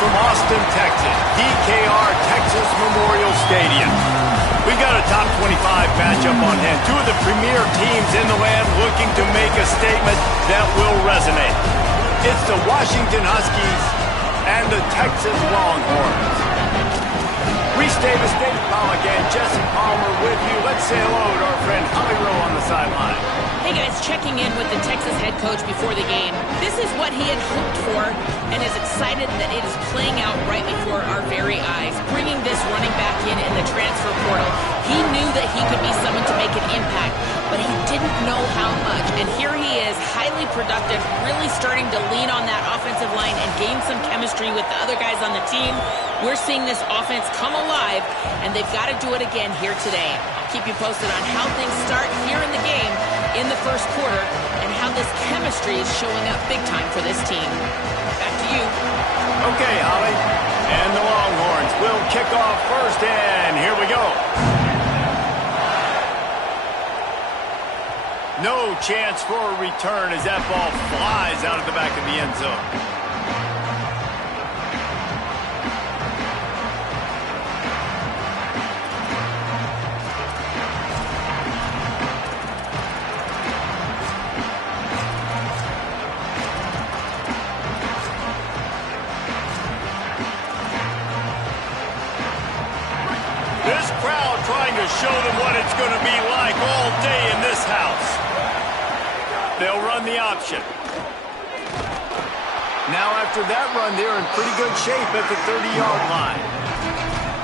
from Austin, Texas, DKR Texas Memorial Stadium. We've got a top 25 matchup on hand. Two of the premier teams in the land looking to make a statement that will resonate. It's the Washington Huskies and the Texas Longhorns. Reese Davis, David Pollock, and Jesse Palmer with you. Let's say hello to our friend Holly Rowe on the sideline. Hey guys, checking in with the Texas head coach before the game. This is what he had hoped for and is excited that it is playing out right before our very eyes. Bringing this running back in the transfer portal, he knew that he could be someone to make an impact, but he didn't know how much. And here he is, highly productive, really starting to lean on that offensive line and gain some chemistry with the other guys on the team. We're seeing this offense come alive, and they've got to do it again here today. I'll keep you posted on how things start here in the game in the first quarter and how this chemistry is showing up big time for this team. Back to you. Okay, Holly. And the Longhorns will kick off first, and here we go. No chance for a return as that ball flies out of the back of the end zone. This crowd trying to show them what it's going to be like all day in this house. They'll run the option. Now after that run, they're in pretty good shape at the 30-yard line.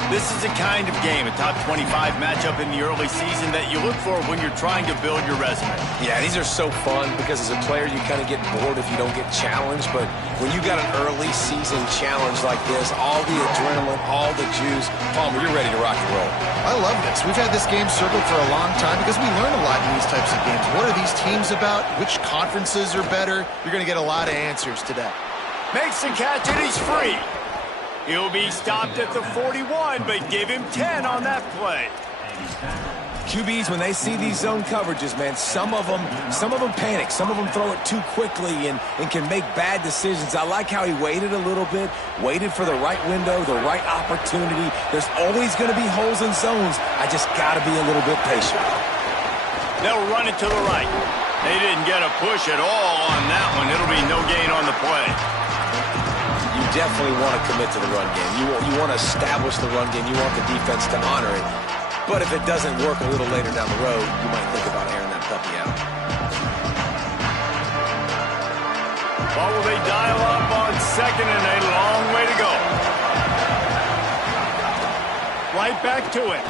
This is the kind of game, a top 25 matchup in the early season that you look for when you're trying to build your resume. Yeah, these are so fun because as a player, you kind of get bored if you don't get challenged. But when you got an early season challenge like this, all the adrenaline, all the juice, Palmer, you're ready to rock and roll. I love this. We've had this game circled for a long time because we learn a lot in these types of games. What are these teams about? Which conferences are better? You're going to get a lot of answers today. Makes the catch and he's free. He'll be stopped at the 41, but give him 10 on that play. QBs, when they see these zone coverages, man, some of them panic. Some of them throw it too quickly and can make bad decisions. I like how he waited a little bit, waited for the right window, the right opportunity. There's always going to be holes in zones. I just got to be a little bit patient. They'll run it to the right. They didn't get a push at all on that one. It'll be no gain on the play. You definitely want to commit to the run game. You want to establish the run game. You want the defense to honor it. But if it doesn't work a little later down the road, you might think about airing that puppy out. Well, will they dial up on second and a long way to go? Right back to it.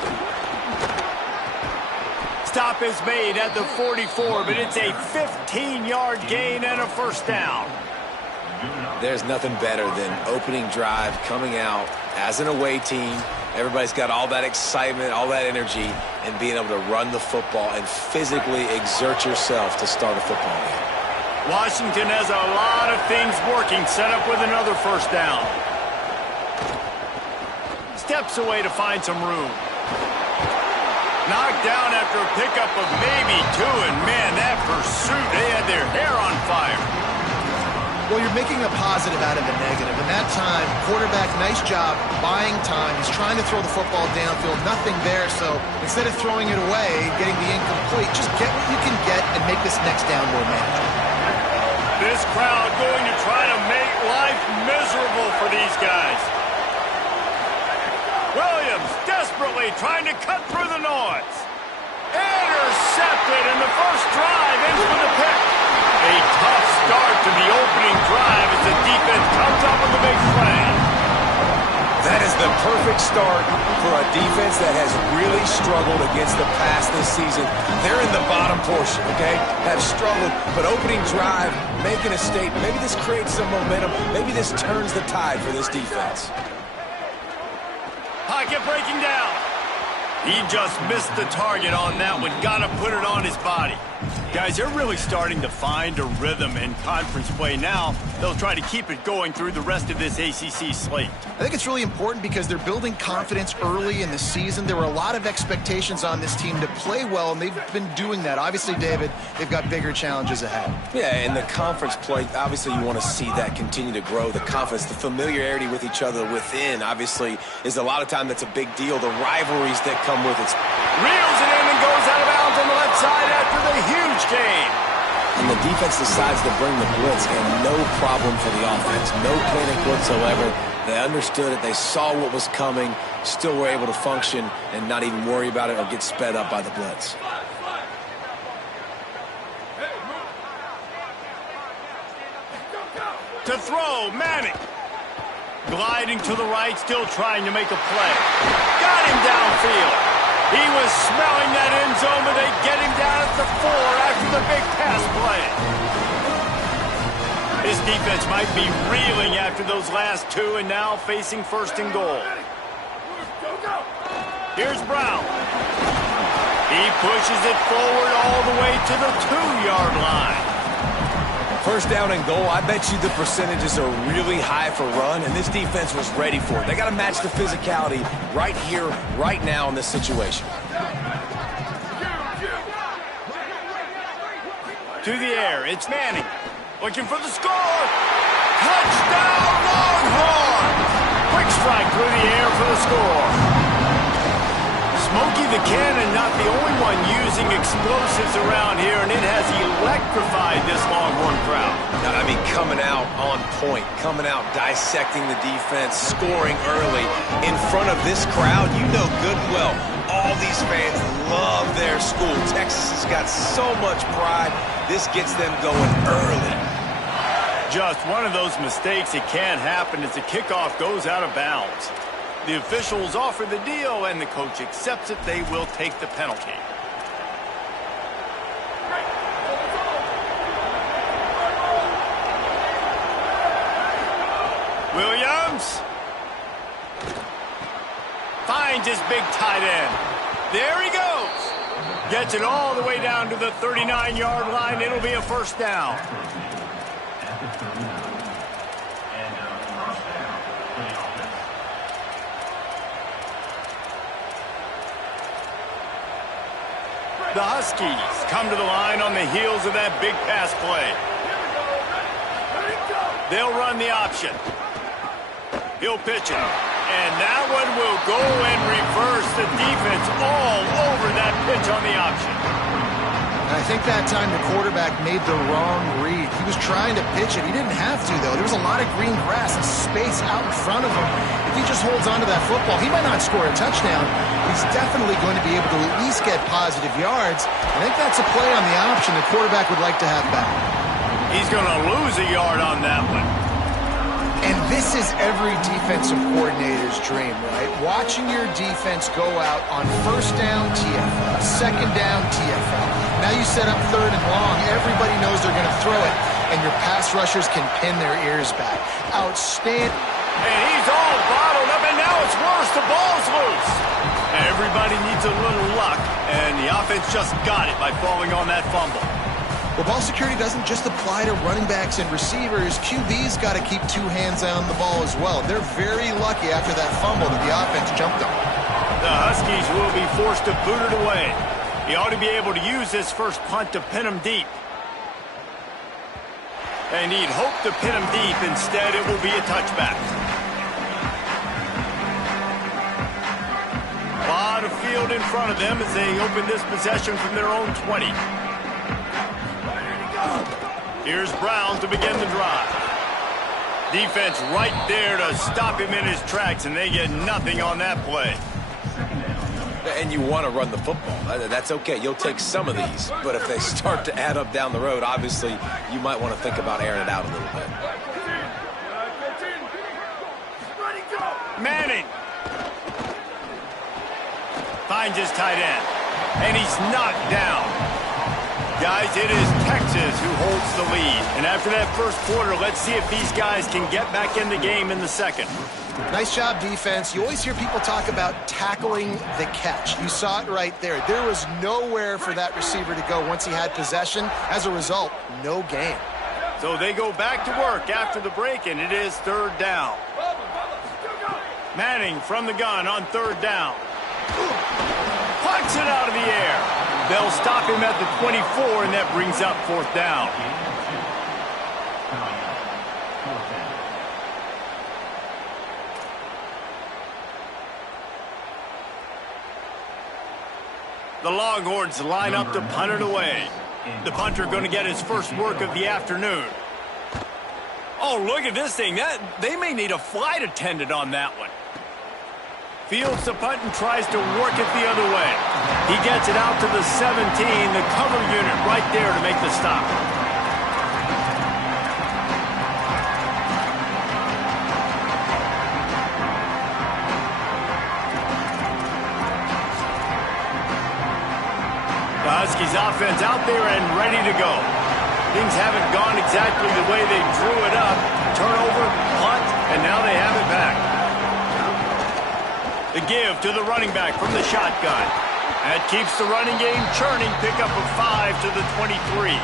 Stop is made at the 44, but it's a 15-yard gain and a first down. There's nothing better than opening drive, coming out as an away team. Everybody's got all that excitement, all that energy, and being able to run the football and physically exert yourself to start a football game. Washington has a lot of things working, set up with another first down. Steps away to find some room. Knocked down after a pickup of maybe two, and man, that pursuit, they had their hair on fire. Well, you're making a positive out of a negative. In that time, quarterback, nice job, buying time. He's trying to throw the football downfield, nothing there. So instead of throwing it away, getting the incomplete, just get what you can get and make this next down more manageable. This crowd going to try to make life miserable for these guys. Williams desperately trying to cut through the noise. Intercepted, and the first drive ends with a pick. A tough start to the opening drive as the defense comes up with a big play. That is the perfect start for a defense that has really struggled against the pass this season. They're in the bottom portion, okay? Have struggled, but opening drive, making a statement. Maybe this creates some momentum. Maybe this turns the tide for this defense. Pocket breaking down. He just missed the target on that one. Got to put it on his body. Guys, they're really starting to find a rhythm in conference play now. They'll try to keep it going through the rest of this ACC slate. I think it's really important because they're building confidence early in the season. There were a lot of expectations on this team to play well, and they've been doing that. Obviously, David, they've got bigger challenges ahead. Yeah, in the conference play, obviously you want to see that continue to grow. The confidence, the familiarity with each other within, obviously, is a lot of time that's a big deal. The rivalries that come with it. Reels it in and goes out of bounds on the left side after the huge gain. And the defense decides to bring the blitz, and no problem for the offense. No panic whatsoever. They understood it. They saw what was coming, still were able to function and not even worry about it or get sped up by the blitz. To throw, Manning. Gliding to the right, still trying to make a play. Got him downfield. He was smelling that end zone, but they get him down at the 4 after the big pass play. His defense might be reeling after those last 2 and now facing 1st and goal. Here's Brown. He pushes it forward all the way to the 2-yard line. 1st down and goal, I bet you the percentages are really high for run, and this defense was ready for it. They got to match the physicality right here, right now in this situation. To the air, it's Manning. Looking for the score. Touchdown, Longhorns! Quick strike through the air for the score. Smokey the Cannon not the only one using explosives around here, and it has electrified this Longhorn crowd. I mean, coming out on point, coming out dissecting the defense, scoring early in front of this crowd. You know good and well, all these fans love their school. Texas has got so much pride. This gets them going early. Just one of those mistakes that can't happen as the kickoff goes out of bounds. The officials offer the deal, and the coach accepts it. They will take the penalty. Williams finds his big tight end. There he goes. Gets it all the way down to the 39-yard line. It'll be a 1st down. The Huskies come to the line on the heels of that big pass play. They'll run the option. He'll pitch it. And that one will go and reverse the defense all over that pitch on the option. I think that time the quarterback made the wrong read. He was trying to pitch it. He didn't have to, though. There was a lot of green grass and space out in front of him. If he just holds on to that football, he might not score a touchdown. He's definitely going to be able to at least get positive yards. I think that's a play on the option the quarterback would like to have back. He's going to lose a yard on that one. And this is every defensive coordinator's dream, right? Watching your defense go out on 1st down, TFL, 2nd down, TFL. Now you set up 3rd and long. Everybody knows they're going to throw it, and your pass rushers can pin their ears back. Outstanding. And he's all bottled up, and now it's worse. The ball's loose. Everybody needs a little luck, and the offense just got it by falling on that fumble. Well, ball security doesn't just apply to running backs and receivers. QB's got to keep 2 hands on the ball as well. They're very lucky after that fumble that the offense jumped them. The Huskies will be forced to boot it away. He ought to be able to use this first punt to pin him deep. And he'd hope to pin him deep. Instead, it will be a touchback. A lot of field in front of them as they open this possession from their own 20. Here's Brown to begin the drive. Defense right there to stop him in his tracks, and they get nothing on that play. And you want to run the football. That's okay. You'll take some of these. But if they start to add up down the road, obviously, you might want to think about airing it out a little bit. Manning finds his tight end, and he's knocked down. Guys, it is Texas who holds the lead. And after that first quarter, let's see if these guys can get back in the game in the second. Nice job, defense. You always hear people talk about tackling the catch. You saw it right there. There was nowhere for that receiver to go once he had possession. As a result, no gain. So they go back to work after the break, and it is third down. Manning from the gun on third down. Plucks it out of the air. They'll stop him at the 24, and that brings up fourth down. The Longhorns line up to punt it away. The punter going to get his first work of the afternoon. Oh, look at this thing. They may need a flight attendant on that one. Fields the punt and tries to work it the other way. He gets it out to the 17, the cover unit right there to make the stop. The Huskies offense out there and ready to go. Things haven't gone exactly the way they drew it up. Turnover, punt, and now they have it back. The give to the running back from the shotgun. That keeps the running game churning. Pickup of 5 to the 23.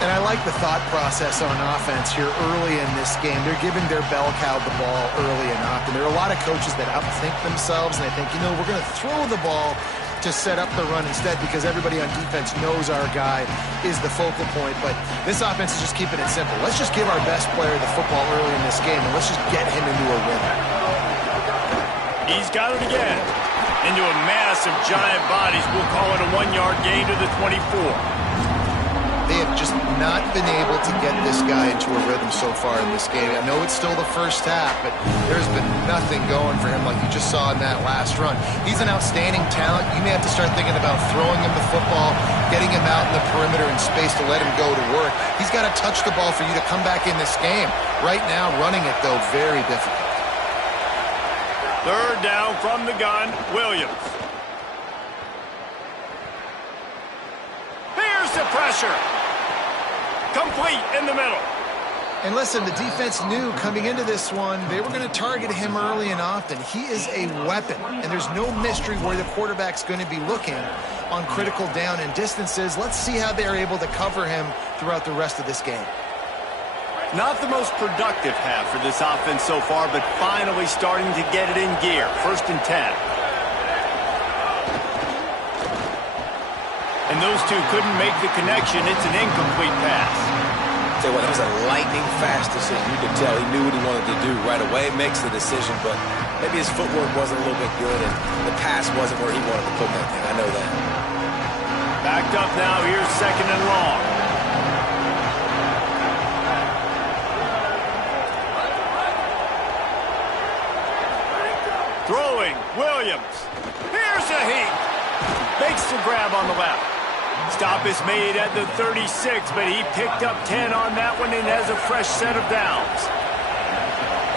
And I like the thought process on offense here early in this game. They're giving their bell cow the ball early and often. There are a lot of coaches that outthink themselves, and they think, we're going to throw the ball to set up the run instead because everybody on defense knows our guy is the focal point. But this offense is just keeping it simple. Let's just give our best player the football early in this game, and let's just get him into a rhythm. He's got it again. Into a mass of giant bodies. We'll call it a 1-yard gain to the 24. They have just not been able to get this guy into a rhythm so far in this game. I know it's still the first half, but there's been nothing going for him like you just saw in that last run. He's an outstanding talent. You may have to start thinking about throwing him the football, getting him out in the perimeter in space to let him go to work. He's got to touch the ball for you to come back in this game. Right now, running it, though, very difficult. Third down from the gun, Williams. Here's the pressure. Complete in the middle. And listen, the defense knew coming into this one, they were going to target him early and often. He is a weapon, and there's no mystery where the quarterback's going to be looking on critical down and distances. Let's see how they're able to cover him throughout the rest of this game. Not the most productive half for this offense so far, but finally starting to get it in gear. 1st and 10. And those two couldn't make the connection. It's an incomplete pass. Tell you what, that was a lightning-fast decision. You could tell he knew what he wanted to do right away. Makes the decision, but maybe his footwork wasn't a little bit good, and the pass wasn't where he wanted to put that thing. I know that. Backed up now. Here's 2nd and long. Throwing, Williams. Here's a heat. Makes the grab on the left. Stop is made at the 36, but he picked up 10 on that one and has a fresh set of downs.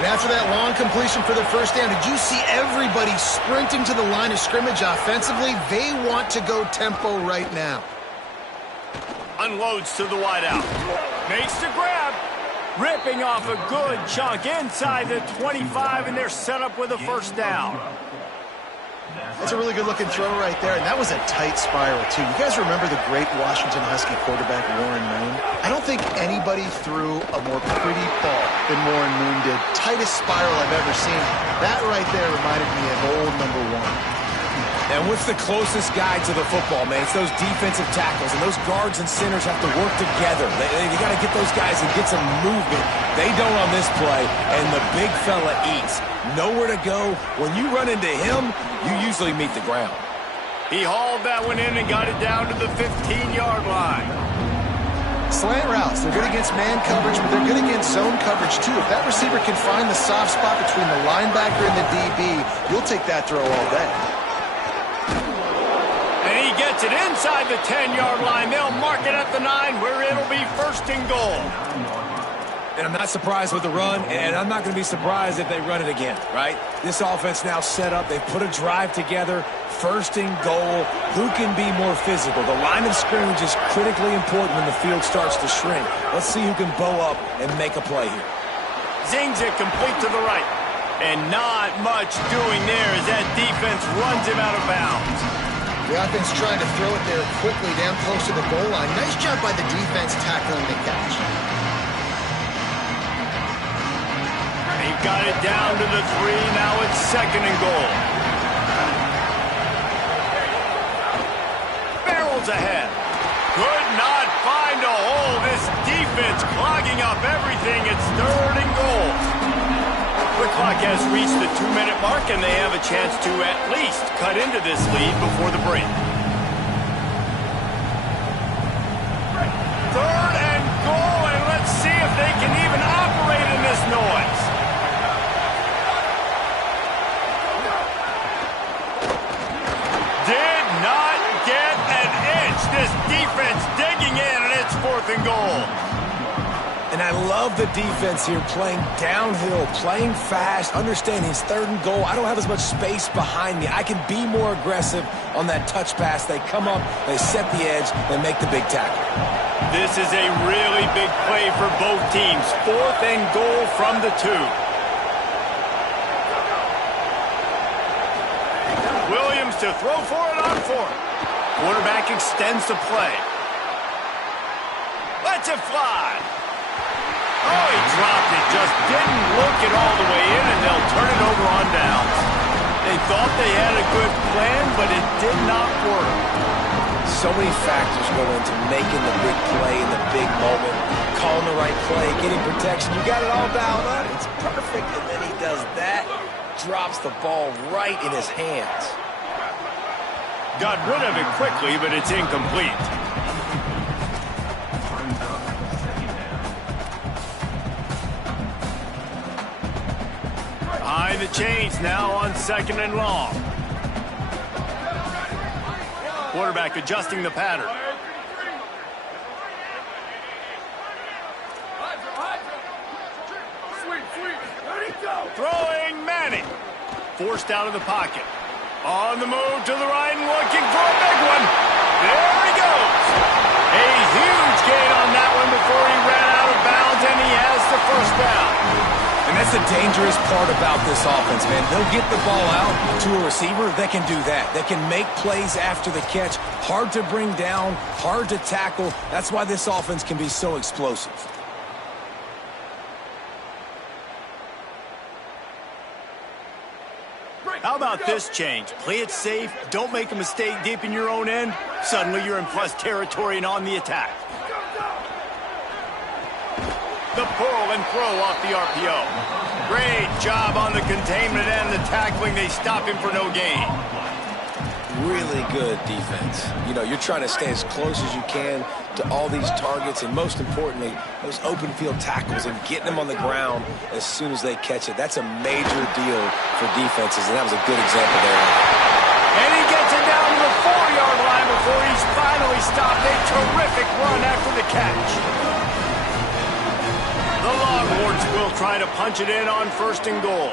And after that long completion for the first down, did you see everybody sprinting to the line of scrimmage offensively? They want to go tempo right now. Unloads to the wideout. Makes the grab. Ripping off a good chunk inside the 25, and they're set up with a first down. That's a really good-looking throw right there, and that was a tight spiral, too. You guys remember the great Washington Husky quarterback Warren Moon? I don't think anybody threw a more pretty ball than Warren Moon did. Tightest spiral I've ever seen. That right there reminded me of old number 1. And what's the closest guy to the football, man? It's those defensive tackles, and those guards and centers have to work together. They got to get those guys and get some movement. They don't on this play, and the big fella eats. Nowhere to go. When you run into him, you usually meet the ground. He hauled that one in and got it down to the 15-yard line. Slant routes, they're good against man coverage, but they're good against zone coverage, too. If that receiver can find the soft spot between the linebacker and the DB, you'll take that throw all day. Gets it inside the 10-yard line. They'll mark it at the 9 where it'll be 1st and goal. And I'm not surprised with the run, and I'm not going to be surprised if they run it again, right? This offense now set up. They've put a drive together. First and goal. Who can be more physical? The line of scrimmage is critically important when the field starts to shrink. Let's see who can bow up and make a play here. Zings it complete to the right. And not much doing there as that defense runs him out of bounds. The offense trying to throw it there quickly down close to the goal line. Nice job by the defense tackling the catch. They've got it down to the 3. Now it's second and goal. Barrels ahead. Could not find a hole. This defense clogging up everything. It's third and goal. The clock has reached the 2-minute mark, and they have a chance to at least cut into this lead before the break. Third and goal, and let's see if they can even operate in this noise. Did not get an inch. This defense digging in, and it's fourth and goal. And I love the defense here, playing downhill, playing fast, understanding it's third and goal. I don't have as much space behind me. I can be more aggressive on that touch pass. They come up, they set the edge, they make the big tackle. This is a really big play for both teams. Fourth and goal from the 2. Williams to throw for it on 4th. Quarterback extends the play. Lets it fly. Oh, he dropped it. Just didn't look it all the way in, and they'll turn it over on downs. They thought they had a good plan, but it did not work. So many factors go into making the big play in the big moment, calling the right play, getting protection. You got it all dialed up. It's perfect, and then he does that, drops the ball right in his hands. Got rid of it quickly, but it's incomplete. Behind the chains now on second and long. Quarterback adjusting the pattern. Throwing Manning. Forced out of the pocket. On the move to the right and looking for a big one. There he goes. A huge gain on that one before he ran out of bounds, and he has the first down. And that's the dangerous part about this offense, man. They'll get the ball out to a receiver. They can do that. They can make plays after the catch. Hard to bring down, hard to tackle. That's why this offense can be so explosive. How about this change? Play it safe, don't make a mistake deep in your own end. Suddenly you're in plus territory and on the attack. The pull and throw off the RPO. Great job on the containment and the tackling. They stop him for no gain. Really good defense. You know, you're trying to stay as close as you can to all these targets, and most importantly, those open field tackles and getting them on the ground as soon as they catch it. That's a major deal for defenses, and that was a good example there. And he gets it down to the 4-yard line before he's finally stopped. A terrific run after the catch. The Longhorns will try to punch it in on first and goal.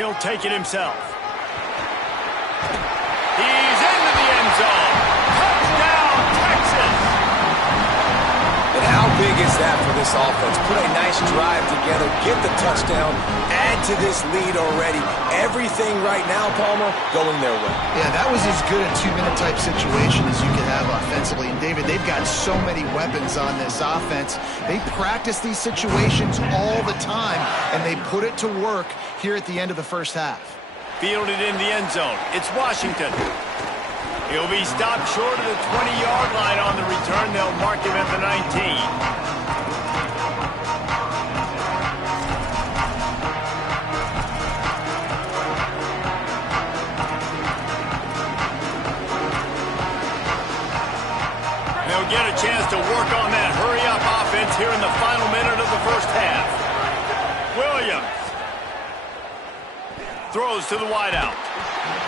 He'll take it himself. He's into the end zone. Touchdown, Texas! And how big is that for this offense? Put a nice drive together, get the touchdown, add to this lead already. Everything right now, Palmer, going their way. Yeah, that was as good a 2-minute type situation as you could have offensively. And David, they've got so many weapons on this offense. They practice these situations all the time, and they put it to work here at the end of the first half. Fielded in the end zone. It's Washington. He'll be stopped short of the 20-yard line on the return. They'll mark him at the 19. They'll get a chance to work on that hurry-up offense here in the final minute of the first half. Williams throws to the wideout.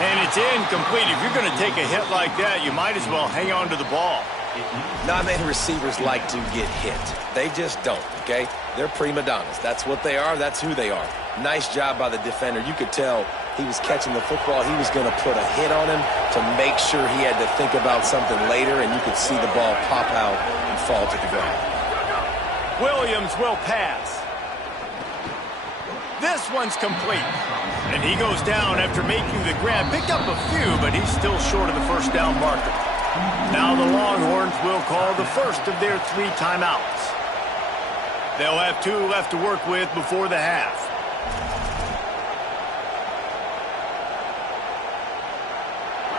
And it's incomplete. If you're going to take a hit like that, you might as well hang on to the ball. Not many receivers like to get hit. They just don't, okay? They're prima donnas. That's what they are. That's who they are. Nice job by the defender. You could tell he was catching the football. He was going to put a hit on him to make sure he had to think about something later, and you could see the ball pop out and fall to the ground. Williams will pass. This one's complete. And he goes down after making the grab. Picked up a few, but he's still short of the first down marker. Now the Longhorns will call the first of their 3 timeouts. They'll have 2 left to work with before the half.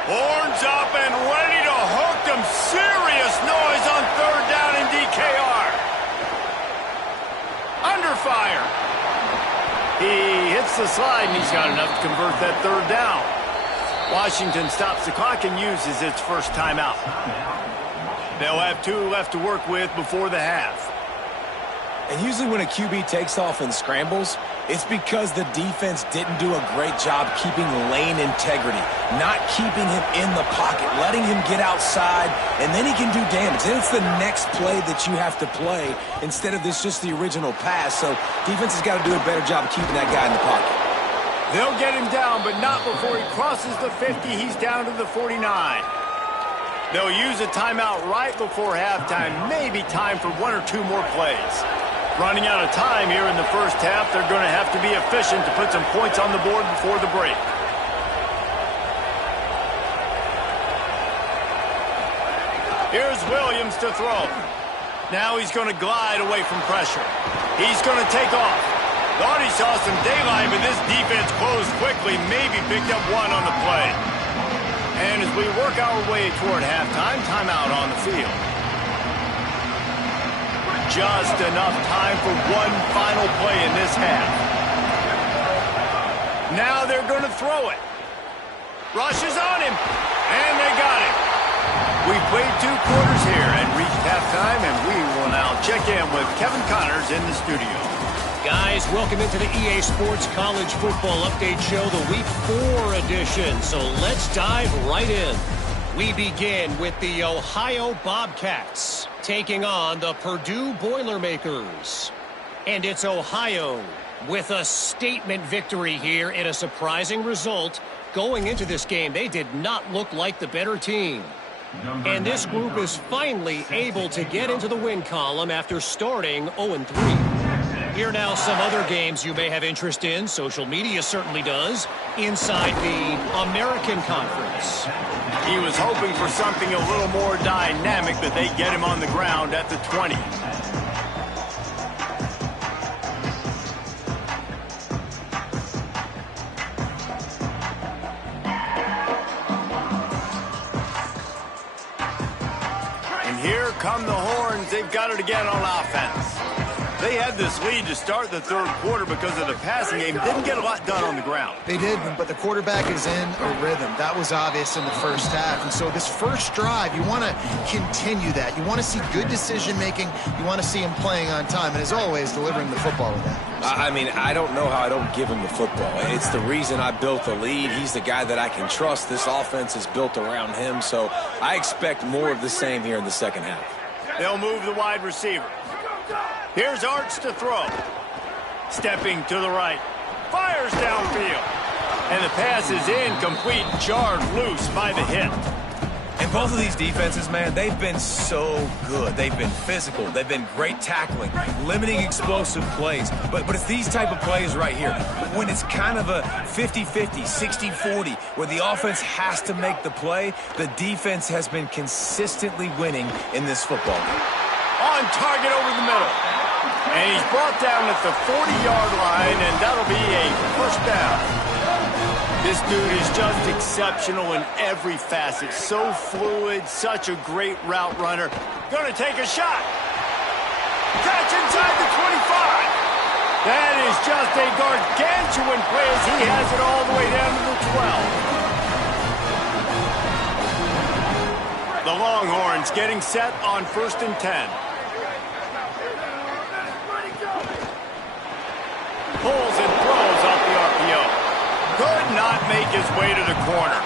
Horns up and ready to hook them. Serious noise on 3rd down in DKR. Under fire. He hits the slide, and he's got enough to convert that 3rd down. Washington stops the clock and uses its first timeout. They'll have 2 left to work with before the half. And usually when a QB takes off and scrambles, it's because the defense didn't do a great job keeping lane integrity, not keeping him in the pocket, letting him get outside, and then he can do damage. Then it's the next play that you have to play instead of this just the original pass. So defense has got to do a better job of keeping that guy in the pocket. They'll get him down, but not before he crosses the 50. He's down to the 49. They'll use a timeout right before halftime. Maybe time for 1 or 2 more plays. Running out of time here in the first half. They're going to have to be efficient to put some points on the board before the break. Here's Williams to throw. Now he's going to glide away from pressure. He's going to take off. Thought he saw some daylight, but this defense closed quickly, maybe picked up 1 on the play. And as we work our way toward halftime, timeout on the field. Just enough time for 1 final play in this half. Now they're going to throw it. Rush is on him, and they got him. We've played 2 quarters here and reached halftime, and we will now check in with Kevin Connors in the studio. Guys, welcome into the EA Sports College Football Update Show, the Week 4 edition. So let's dive right in. We begin with the Ohio Bobcats taking on the Purdue Boilermakers. And it's Ohio with a statement victory here in a surprising result. Going into this game, they did not look like the better team. And this group is finally able to get into the win column after starting 0-3. Here now some other games you may have interest in. Social media certainly does. Inside the American Conference. He was hoping for something a little more dynamic, but they get him on the ground at the 20. And here come the Horns. They've got it again on offense. They had this lead to start the 3rd quarter because of the passing game. Didn't get a lot done on the ground. They did, but the quarterback is in a rhythm. That was obvious in the first half. And so this first drive, you want to continue that. You want to see good decision-making. You want to see him playing on time. And as always, delivering the football with that. I mean, I don't know how I don't give him the football. It's the reason I built the lead. He's the guy that I can trust. This offense is built around him. So I expect more of the same here in the second half. They'll move the wide receiver. Here's Arts to throw. Stepping to the right. Fires downfield. And the pass is incomplete. Jarred loose by the hit. And both of these defenses, man, they've been so good. They've been physical. They've been great tackling, limiting explosive plays. But it's these type of plays right here. When it's kind of a 50-50, 60-40, where the offense has to make the play, the defense has been consistently winning in this football game. On target over the middle. And he's brought down at the 40-yard line, and that'll be a first down. This dude is just exceptional in every facet. So fluid, such a great route runner. Going to take a shot. Catch inside the 25. That is just a gargantuan play as he has it all the way down to the 12. The Longhorns getting set on 1st and 10. Pulls and throws off the RPO. Could not make his way to the corner.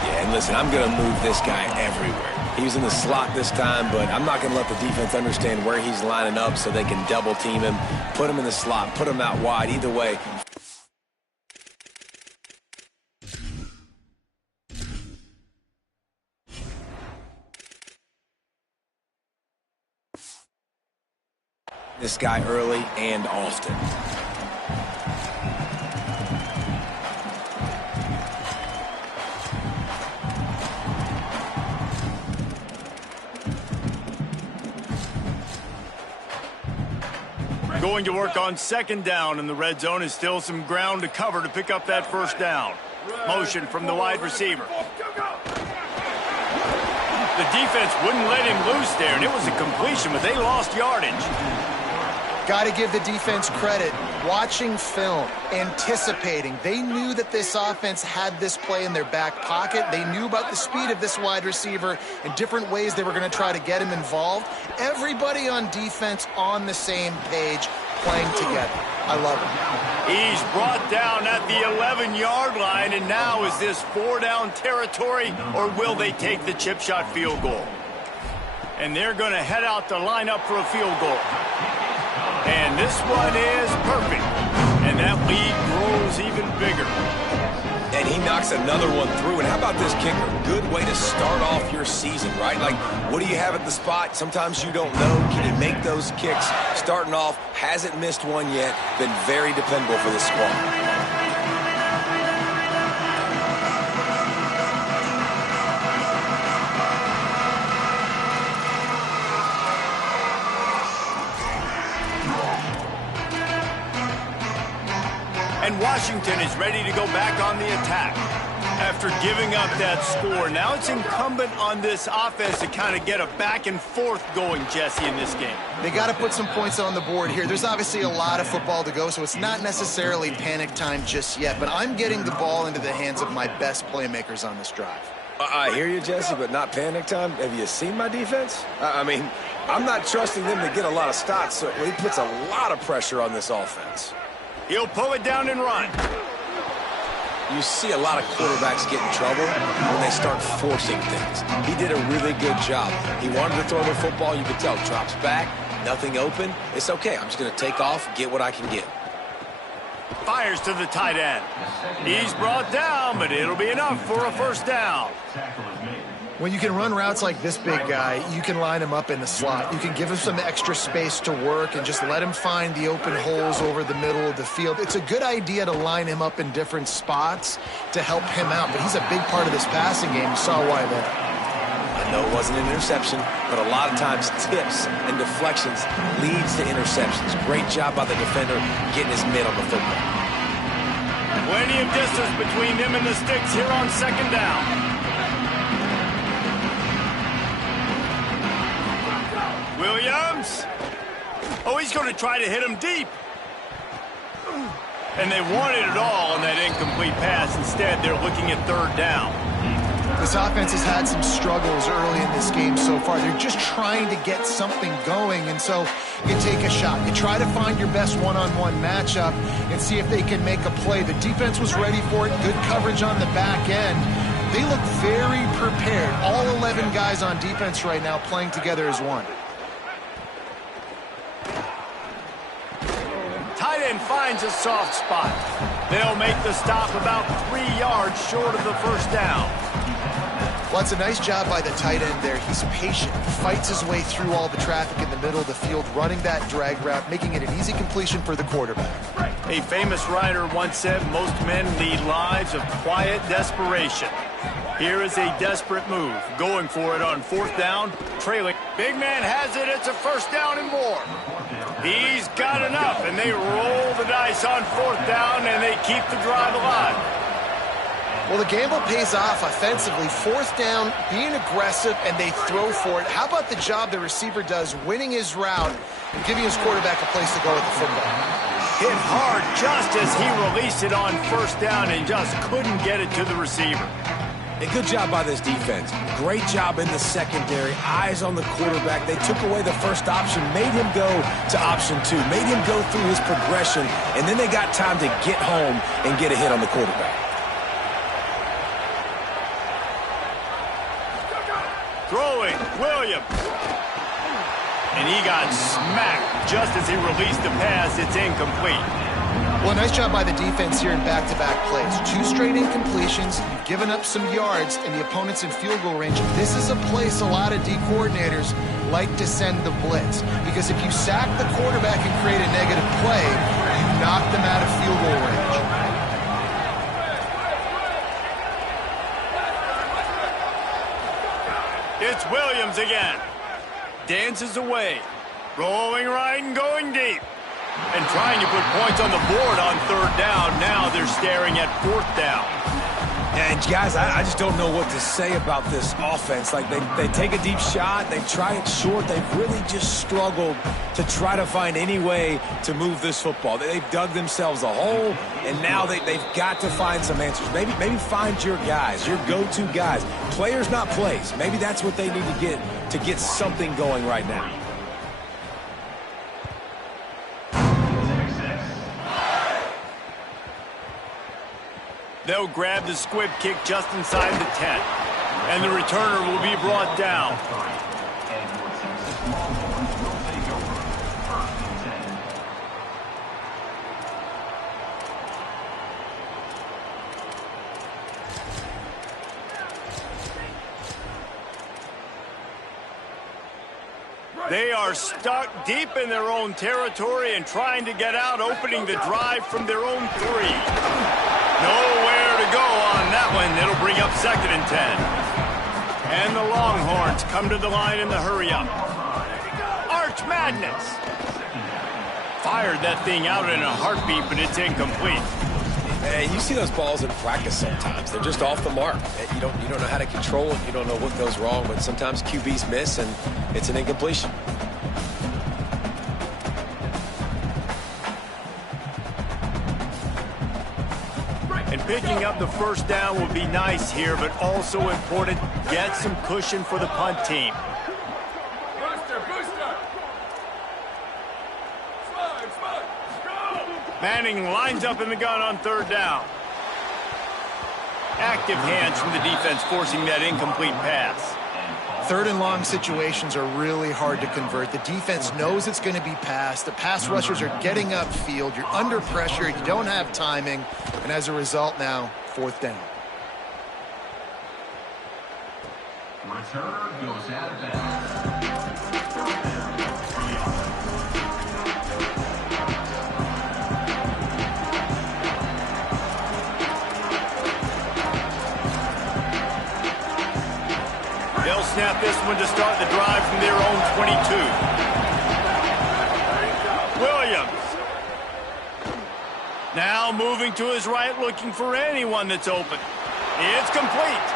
Yeah, and listen, I'm going to move this guy everywhere. He was in the slot this time, but I'm not going to let the defense understand where he's lining up so they can double team him, put him in the slot, put him out wide. Either way, this guy early and often. Going to work on second down in the red zone. Is still some ground to cover to pick up that first down. Motion from the wide receiver. The defense wouldn't let him loose there, and it was a completion, but they lost yardage. Got to give the defense credit. Watching film, anticipating. They knew that this offense had this play in their back pocket. They knew about the speed of this wide receiver and different ways they were going to try to get him involved. Everybody on defense on the same page, playing together. I love it. He's brought down at the 11-yard line, and now is this 4-down territory, or will they take the chip shot field goal? And they're going to head out to line up for a field goal. And this one is perfect. And that lead grows even bigger. And he knocks another one through. And how about this kicker? Good way to start off your season, right? Like, what do you have at the spot? Sometimes you don't know. Can he make those kicks? Starting off, hasn't missed one yet. Been very dependable for this squad. And Washington is ready to go back on the attack. After giving up that score, now it's incumbent on this offense to kind of get a back and forth going, Jesse, in this game. They got to put some points on the board here. There's obviously a lot of football to go, so it's not necessarily panic time just yet. But I'm getting the ball into the hands of my best playmakers on this drive. I hear you, Jesse, but not panic time. Have you seen my defense? I mean, I'm not trusting them to get a lot of stops, so he puts a lot of pressure on this offense. He'll pull it down and run. You see a lot of quarterbacks get in trouble when they start forcing things. He did a really good job. He wanted to throw the football. You could tell. Drops back, nothing open. It's okay. I'm just going to take off, get what I can get. Fires to the tight end. He's brought down, but it'll be enough for a first down. When you can run routes like this big guy, you can line him up in the slot. You can give him some extra space to work and just let him find the open holes over the middle of the field. It's a good idea to line him up in different spots to help him out, but he's a big part of this passing game. You saw why there. I know it wasn't an interception, but a lot of times tips and deflections leads to interceptions. Great job by the defender getting his mitt on the football. Plenty of distance between them and the sticks here on second down. Williams. Oh, he's going to try to hit him deep. And they wanted it all on that incomplete pass. Instead, they're looking at third down. This offense has had some struggles early in this game so far. They're just trying to get something going, and so you take a shot. You try to find your best one-on-one matchup and see if they can make a play. The defense was ready for it. Good coverage on the back end. They look very prepared. All 11 guys on defense right now playing together as one. Tight end finds a soft spot. They'll make the stop about 3 yards short of the first down. Well, it's a nice job by the tight end there. He's patient. He fights his way through all the traffic in the middle of the field, running that drag route, making it an easy completion for the quarterback. A famous writer once said, most men lead lives of quiet desperation. Here is a desperate move. Going for it on fourth down, trailing. Big man has it. It's a first down and more. He's got enough, and they roll the dice on fourth down, and they keep the drive alive. Well, the gamble pays off offensively. Fourth down, being aggressive, and they throw for it. How about the job the receiver does, winning his route and giving his quarterback a place to go with the football? Hit hard just as he released it on first down and just couldn't get it to the receiver. A good job by this defense. Great job in the secondary. Eyes on the quarterback. They took away the first option, made him go to option 2, made him go through his progression, and then they got time to get home and get a hit on the quarterback. Throwing. Williams. And he got smacked just as he released the pass. It's incomplete. Well, nice job by the defense here in back-to-back plays. 2 straight incompletions. You've given up some yards, and the opponent's in field goal range. This is a place a lot of D coordinators like to send the blitz. Because if you sack the quarterback and create a negative play, you knock them out of field goal range. It's Williams again. Dances away. Rolling right and going deep. And trying to put points on the board on 3rd down. Now they're staring at 4th down. And guys, I just don't know what to say about this offense. Like, they take a deep shot, they try it short. They've really just struggled to try to find any way to move this football. They've dug themselves a hole, and now they've got to find some answers. Maybe find your guys, your go-to guys. Players, not plays. Maybe that's what they need to get something going right now. They'll grab the squib kick just inside the 10. And the returner will be brought down. They are stuck deep in their own territory and trying to get out, opening the drive from their own 3. Nowhere to go on that one. It'll bring up 2nd and 10. And the Longhorns come to the line in the hurry-up. Arch Madness. Fired that thing out in a heartbeat, but it's incomplete. Hey, you see those balls in practice sometimes. They're just off the mark. You don't know how to control it. You don't know what goes wrong, but sometimes QBs miss, and it's an incompletion. And picking up the 1st down will be nice here, but also important, get some cushion for the punt team. Manning lines up in the gun on 3rd down. Active hands from the defense forcing that incomplete pass. 3rd and long situations are really hard to convert. The defense knows it's going to be passed. The pass rushers are getting upfield. You're under pressure. You don't have timing. And as a result now, 4th down. Returner goes out of bounds. They'll snap this one to start the drive from their own 22. Williams. Now moving to his right, looking for anyone that's open. It's complete.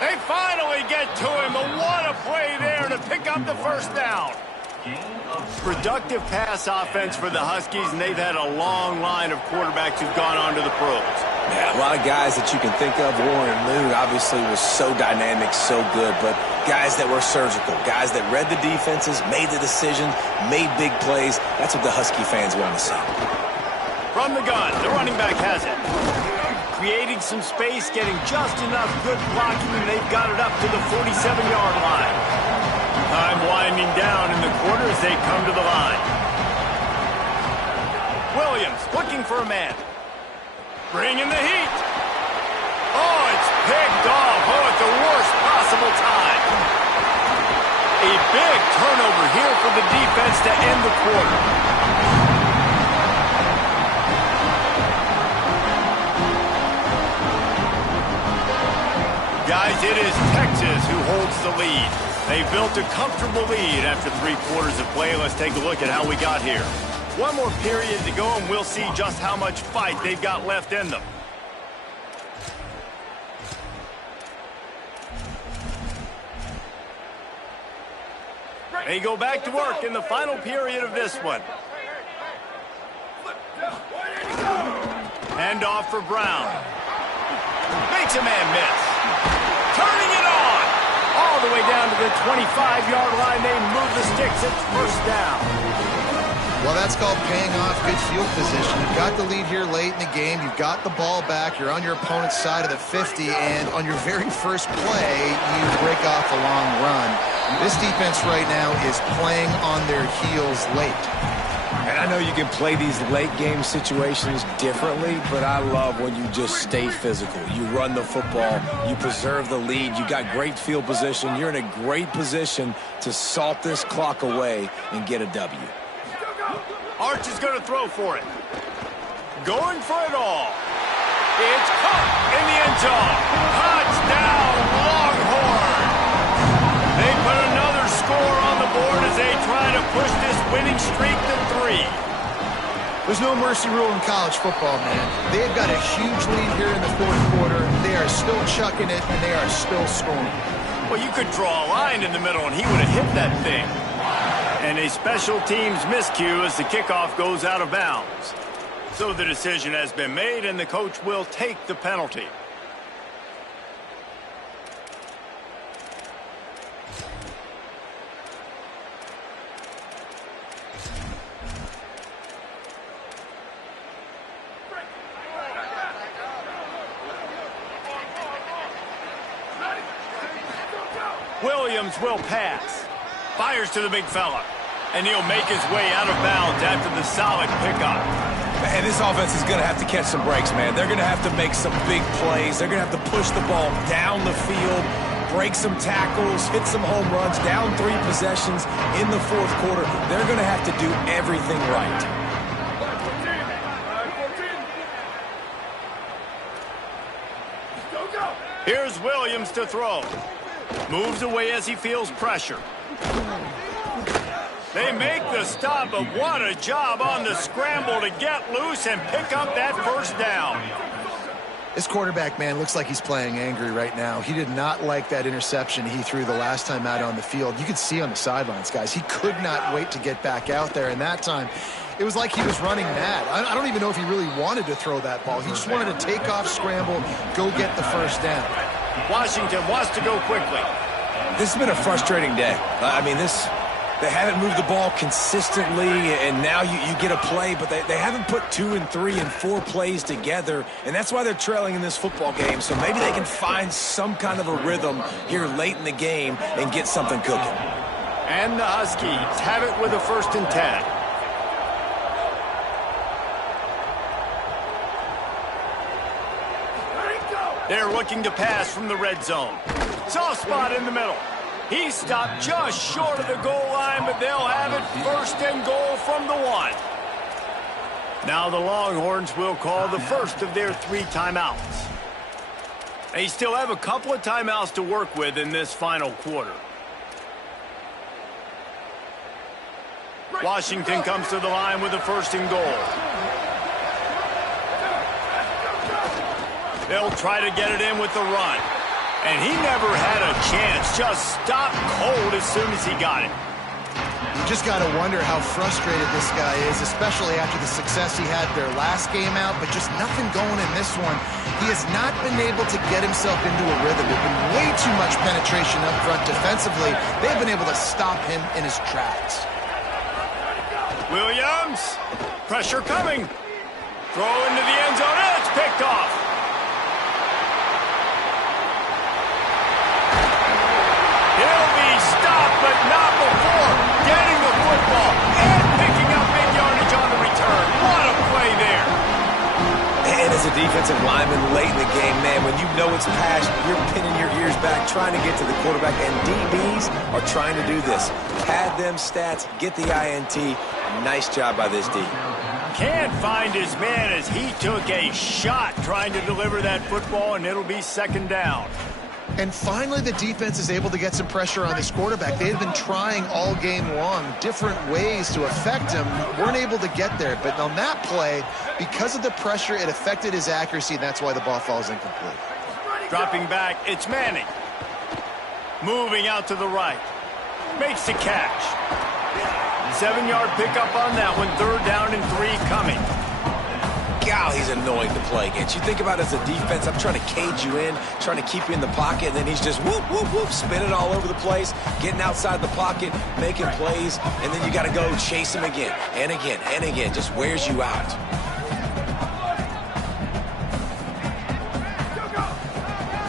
They finally get to him, but what a play there to pick up the 1st down. Productive pass offense for the Huskies, and they've had a long line of quarterbacks who've gone on to the pros. Yeah, a lot of guys that you can think of. Warren Moon obviously was so dynamic, so good, but guys that were surgical, guys that read the defenses, made the decisions, made big plays. That's what the Husky fans want to see. From the gun, the running back has it. Creating some space, getting just enough good blocking, and they've got it up to the 47-yard line. Time winding down in the quarter as they come to the line. Williams looking for a man. Bringing the heat. Oh, it's picked off. Oh, at the worst possible time. A big turnover here for the defense to end the quarter. Guys, it is Texas who holds the lead. They built a comfortable lead after 3 quarters of play. Let's take a look at how we got here. One more period to go, and we'll see just how much fight they've got left in them. They go back to work in the final period of this one. Hand off for Brown. Makes a man miss. Turning it on. All the way down to the 25-yard line. They move the sticks. It's 1st down. Well, that's called paying off good field position. You've got the lead here late in the game. You've got the ball back. You're on your opponent's side of the 50, and on your very first play, you break off a long run. This defense right now is playing on their heels late. And I know you can play these late game situations differently, but I love when you just stay physical. You run the football, you preserve the lead, you got great field position. You're in a great position to salt this clock away and get a W. Arch is going to throw for it. Going for it all. It's caught in the end zone. Touchdown, Longhorn. They put another score on the board as they try to push this winning streak to 3. There's no mercy rule in college football, man. They've got a huge lead here in the fourth quarter. They are still chucking it, and they are still scoring. Well, you could draw a line in the middle, and he would have hit that thing. And a special teams miscue as the kickoff goes out of bounds. So the decision has been made, and the coach will take the penalty. Williams will pass. Fires to the big fella. And he'll make his way out of bounds after the solid pickup. And this offense is going to have to catch some breaks, man. They're going to have to make some big plays. They're going to have to push the ball down the field, break some tackles, hit some home runs, down 3 possessions in the fourth quarter. They're going to have to do everything right. Here's Williams to throw. Moves away as he feels pressure. They make the stop, but what a job on the scramble to get loose and pick up that first down. This quarterback, man, looks like he's playing angry right now. He did not like that interception he threw the last time out on the field. You could see on the sidelines, guys, he could not wait to get back out there. And that time, it was like he was running mad. I don't even know if he really wanted to throw that ball. He just wanted to take off, scramble, go get the first down. Washington wants to go quickly. This has been a frustrating day. I mean, they haven't moved the ball consistently, and now you get a play, but they haven't put 2 and 3 and 4 plays together, and that's why they're trailing in this football game. So maybe they can find some kind of a rhythm here late in the game and get something cooking. And the Huskies have it with a 1st and 10. They're looking to pass from the red zone. Soft spot in the middle. He stopped just short of the goal line, but they'll have it 1st and goal from the 1. Now the Longhorns will call the first of their 3 timeouts. They still have a couple of timeouts to work with in this final quarter. Washington comes to the line with a 1st and goal. They'll try to get it in with the run. And he never had a chance. Just stopped cold as soon as he got it. You just got to wonder how frustrated this guy is, especially after the success he had their last game out, but just nothing going in this one. He has not been able to get himself into a rhythm. There's been way too much penetration up front defensively. They've been able to stop him in his tracks. Williams, pressure coming. Throw into the end zone, and it's picked off. Stopped, but not before getting the football and picking up big yardage on the return. What a play there. And as a defensive lineman late in the game, man, when you know it's past, you're pinning your ears back, trying to get to the quarterback, and DBs are trying to do this. Pad them stats, get the INT. Nice job by this D. Can't find his man as he took a shot trying to deliver that football, and it'll be 2nd down. And finally, the defense is able to get some pressure on this quarterback. They had been trying all game long different ways to affect him. Weren't able to get there. But on that play, because of the pressure, it affected his accuracy, and that's why the ball falls incomplete. Dropping back, it's Manning. Moving out to the right. Makes the catch. 7-yard pickup on that one. 3rd down and 3 coming. God, he's a annoying to play against. You think about it as a defense, I'm trying to cage you in, trying to keep you in the pocket, and then he's just whoop, whoop, whoop, spinning all over the place, getting outside the pocket, making plays, and then you got to go chase him again and again and again. Just wears you out.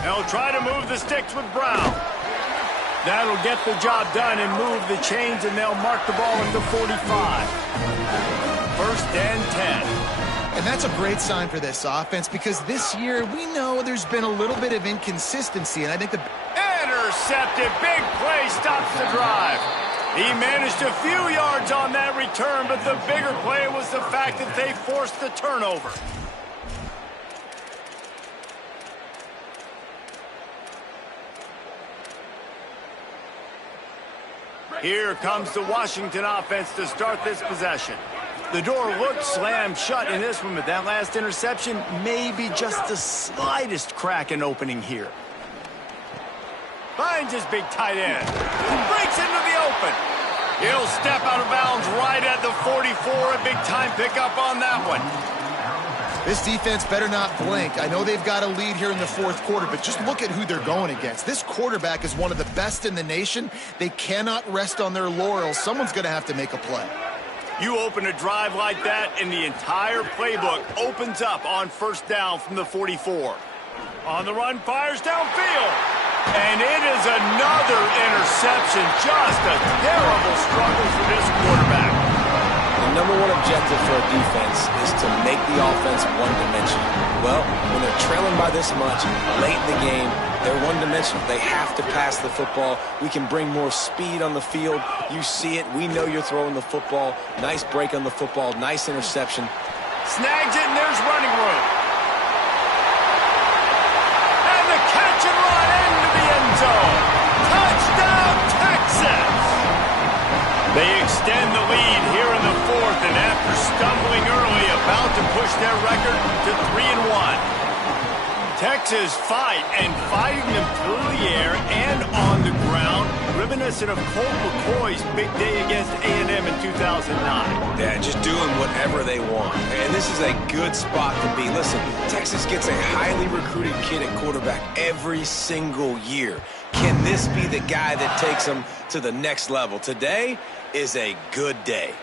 They'll try to move the sticks with Brown. That'll get the job done and move the chains, and they'll mark the ball at the 45. First and 10. And that's a great sign for this offense because this year we know there's been a little bit of inconsistency, and I think the intercepted. Big play stops the drive. He managed a few yards on that return, but the bigger play was the fact that they forced the turnover. Here comes the Washington offense to start this possession. The door looked slammed shut in this one, but that last interception may be just the slightest crack in opening here. Finds his big tight end. Breaks into the open. He'll step out of bounds right at the 44. A big time pickup on that one. This defense better not blink. I know they've got a lead here in the fourth quarter, but just look at who they're going against. This quarterback is one of the best in the nation. They cannot rest on their laurels. Someone's going to have to make a play. You open a drive like that, and the entire playbook opens up on first down from the 44. On the run, fires downfield. And it is another interception. Just a terrible struggle for this quarterback. The number one objective for a defense is to make the offense one-dimensional. Well, when they're trailing by this much, late in the game, they're one-dimensional. They have to pass the football. We can bring more speed on the field. You see it. We know you're throwing the football. Nice break on the football. Nice interception. Snags it, and there's running room. And the catch and run into the end zone. Touchdown, Texas! They extend the lead here in the fourth, and after stumbling early, about to push their record to 3-1. Texas fighting them through the air and on the ground, reminiscent of Colt McCoy's big day against A&M in 2009. Yeah, just doing whatever they want. And this is a good spot to be. Listen, Texas gets a highly recruited kid at quarterback every single year. Can this be the guy that takes them to the next level? Today is a good day.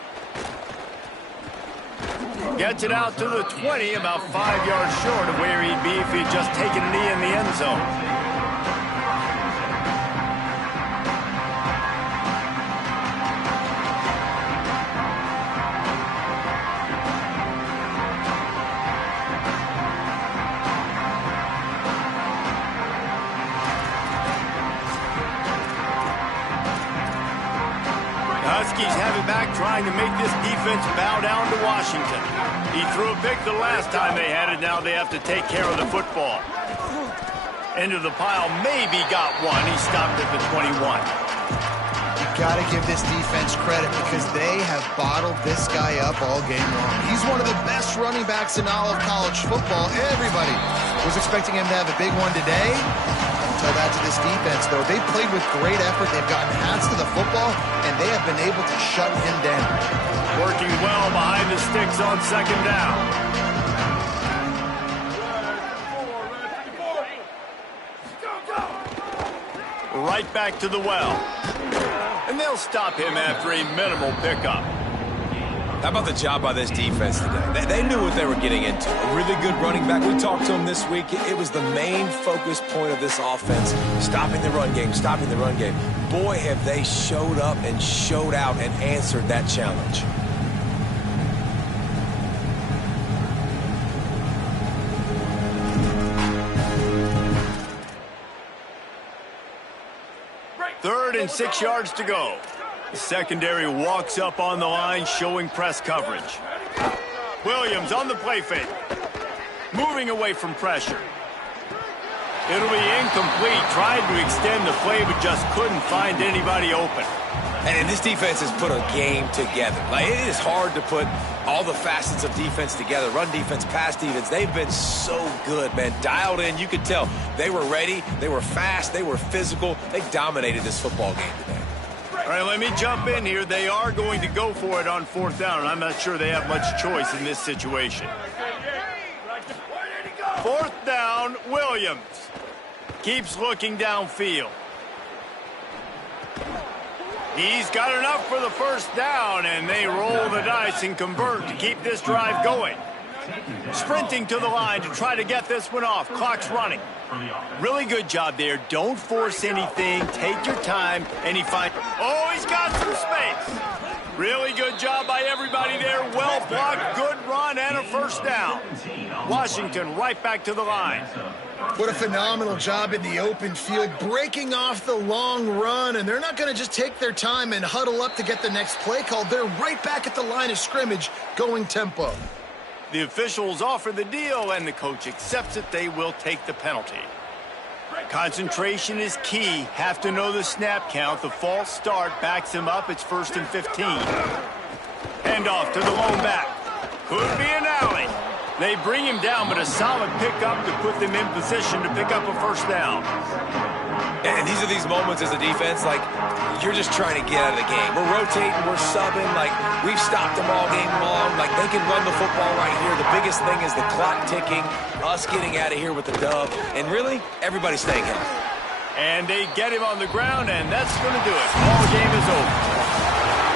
Gets it out to the 20, about 5 yards short of where he'd be if he'd just taken a knee in the end zone. Huskies have it back, trying to make this defense bow down to Washington. He threw a pick the last time they had it. Now they have to take care of the football. Into the pile, maybe got one. He stopped at the 21. You got to give this defense credit because they have bottled this guy up all game long. He's one of the best running backs in all of college football. Everybody was expecting him to have a big one today. Tell that to this defense, though. They've played with great effort. They've gotten hands to the football, and they have been able to shut him down. Working well behind the sticks on second down. Right back to the well. And they'll stop him after a minimal pickup. How about the job by this defense today? They knew what they were getting into. A really good running back. We talked to him this week. It was the main focus point of this offense, stopping the run game, stopping the run game. Boy, have they showed up and showed out and answered that challenge. Third and 6 yards to go. The secondary walks up on the line, showing press coverage. Williams on the play fake. Moving away from pressure. It'll be incomplete. Tried to extend the play, but just couldn't find anybody open. And this defense has put a game together. Like, it is hard to put all the facets of defense together. Run defense, pass defense. They've been so good, man. Dialed in. You could tell they were ready. They were fast. They were physical. They dominated this football game today. All right, let me jump in here. They are going to go for it on fourth down, and I'm not sure they have much choice in this situation. 4th down, Williams. Keeps looking downfield. He's got enough for the 1st down, and they roll the dice and convert to keep this drive going. Sprinting to the line to try to get this one off. Clock's running. Really good job there. Don't force anything. Take your time, and he finds... Oh, he's got some space. Really good job by everybody there. Well blocked, good run, and a 1st down. Washington right back to the line. What a phenomenal job in the open field, breaking off the long run, and they're not going to just take their time and huddle up to get the next play called. They're right back at the line of scrimmage, going tempo. The officials offer the deal, and the coach accepts it. They will take the penalty. Concentration is key. Have to know the snap count. The false start backs him up. It's 1st and 15. Hand off to the lone back. Could be an alley. They bring him down, but a solid pickup to put them in position to pick up a 1st down. And these are these moments as a defense, like, you're just trying to get out of the game. We're rotating, we're subbing, like, we've stopped them all game long. Like, they can run the football right here. The biggest thing is the clock ticking, us getting out of here with the dub, and really, everybody's staying healthy. And they get him on the ground, and that's going to do it. Ball game is over.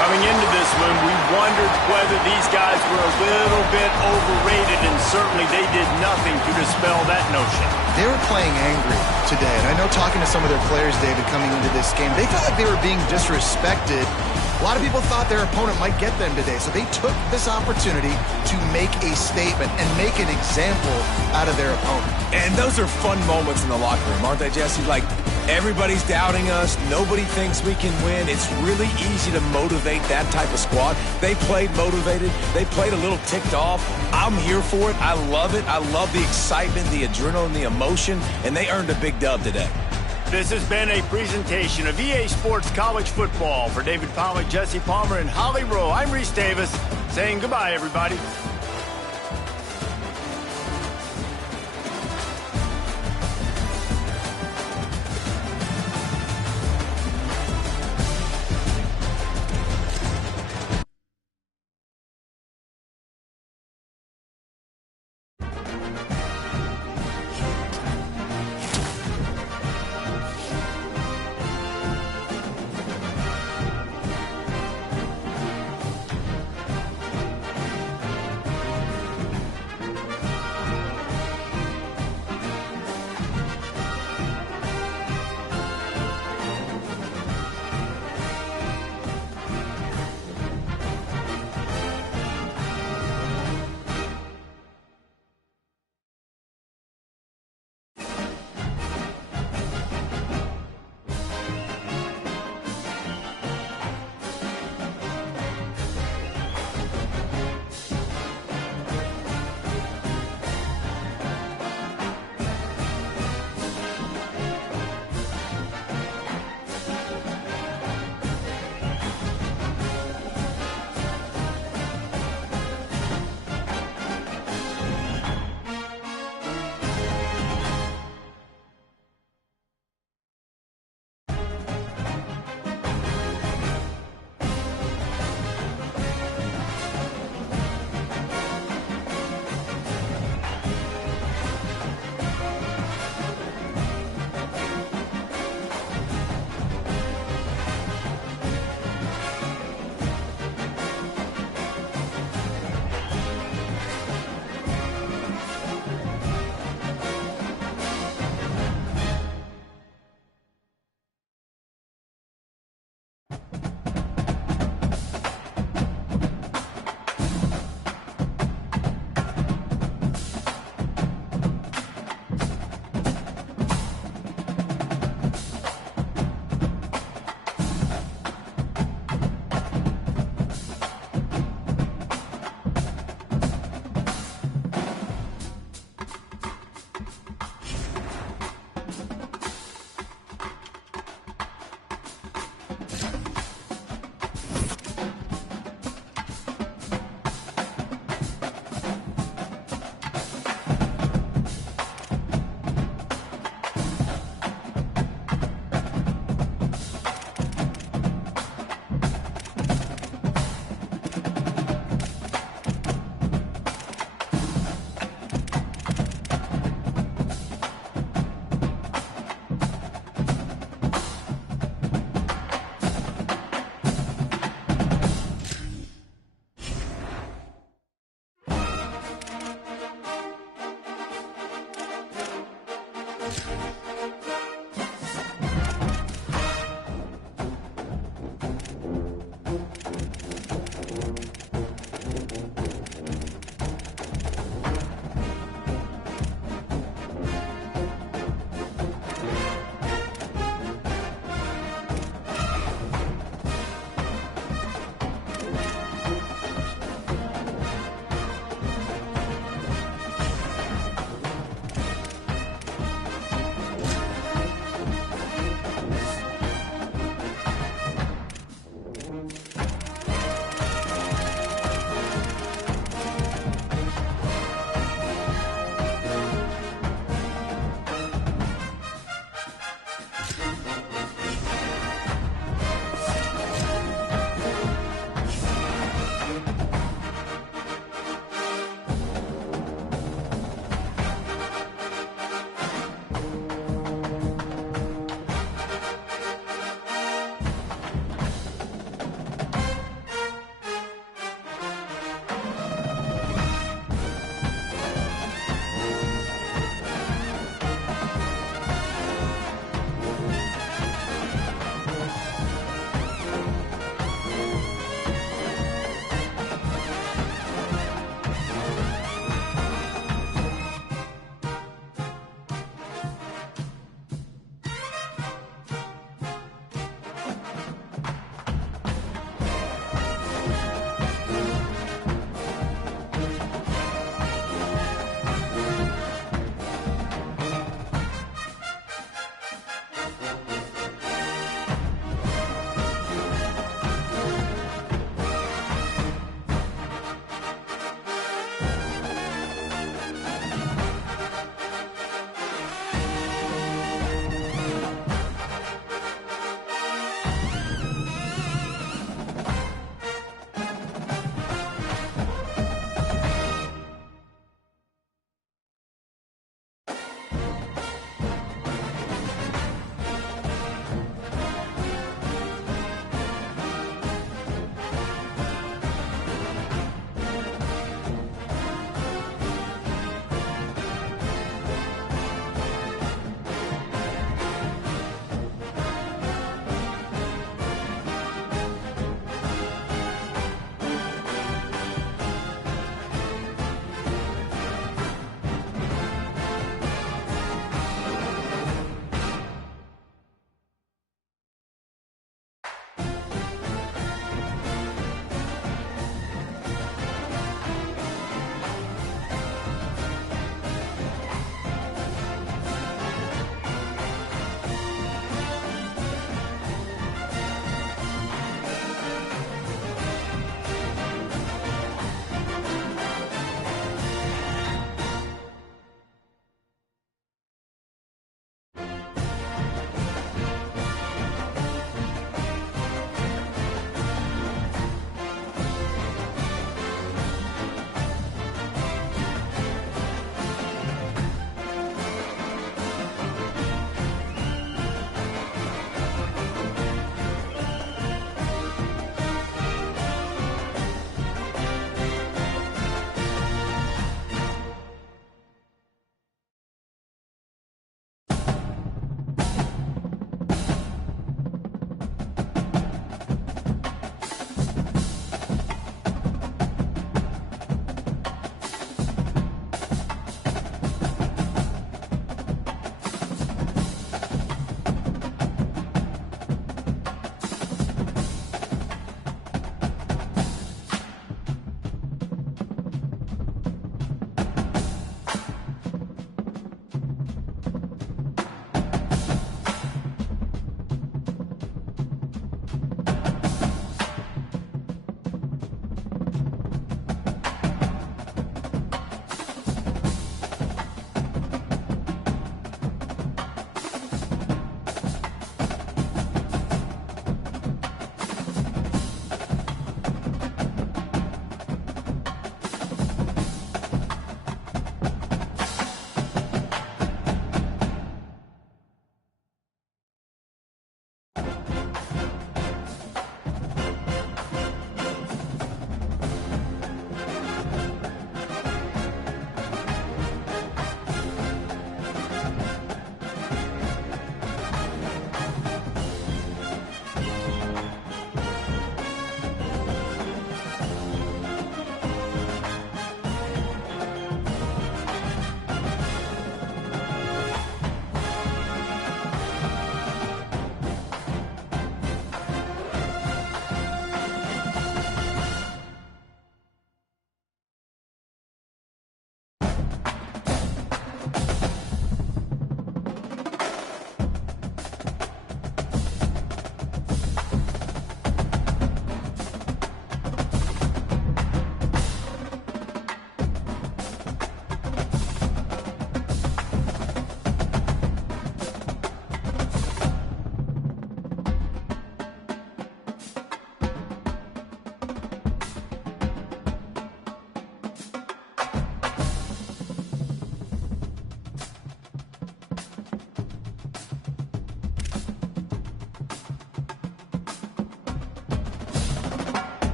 Coming into this one, we wondered whether these guys were a little bit overrated, and certainly they did nothing to dispel that notion. They were playing angry today, and I know talking to some of their players, David, coming into this game, they felt like they were being disrespected. A lot of people thought their opponent might get them today, so they took this opportunity to make a statement and make an example out of their opponent. And those are fun moments in the locker room, aren't they, Jesse? Like, everybody's doubting us. Nobody thinks we can win. It's really easy to motivate that type of squad. They played motivated. They played a little ticked off. I'm here for it. I love it. I love the excitement, the adrenaline, the emotion, and they earned a big dub today. This has been a presentation of EA Sports College Football. For David Pollack, Jesse Palmer, and Holly Rowe, I'm Reese Davis saying goodbye, everybody.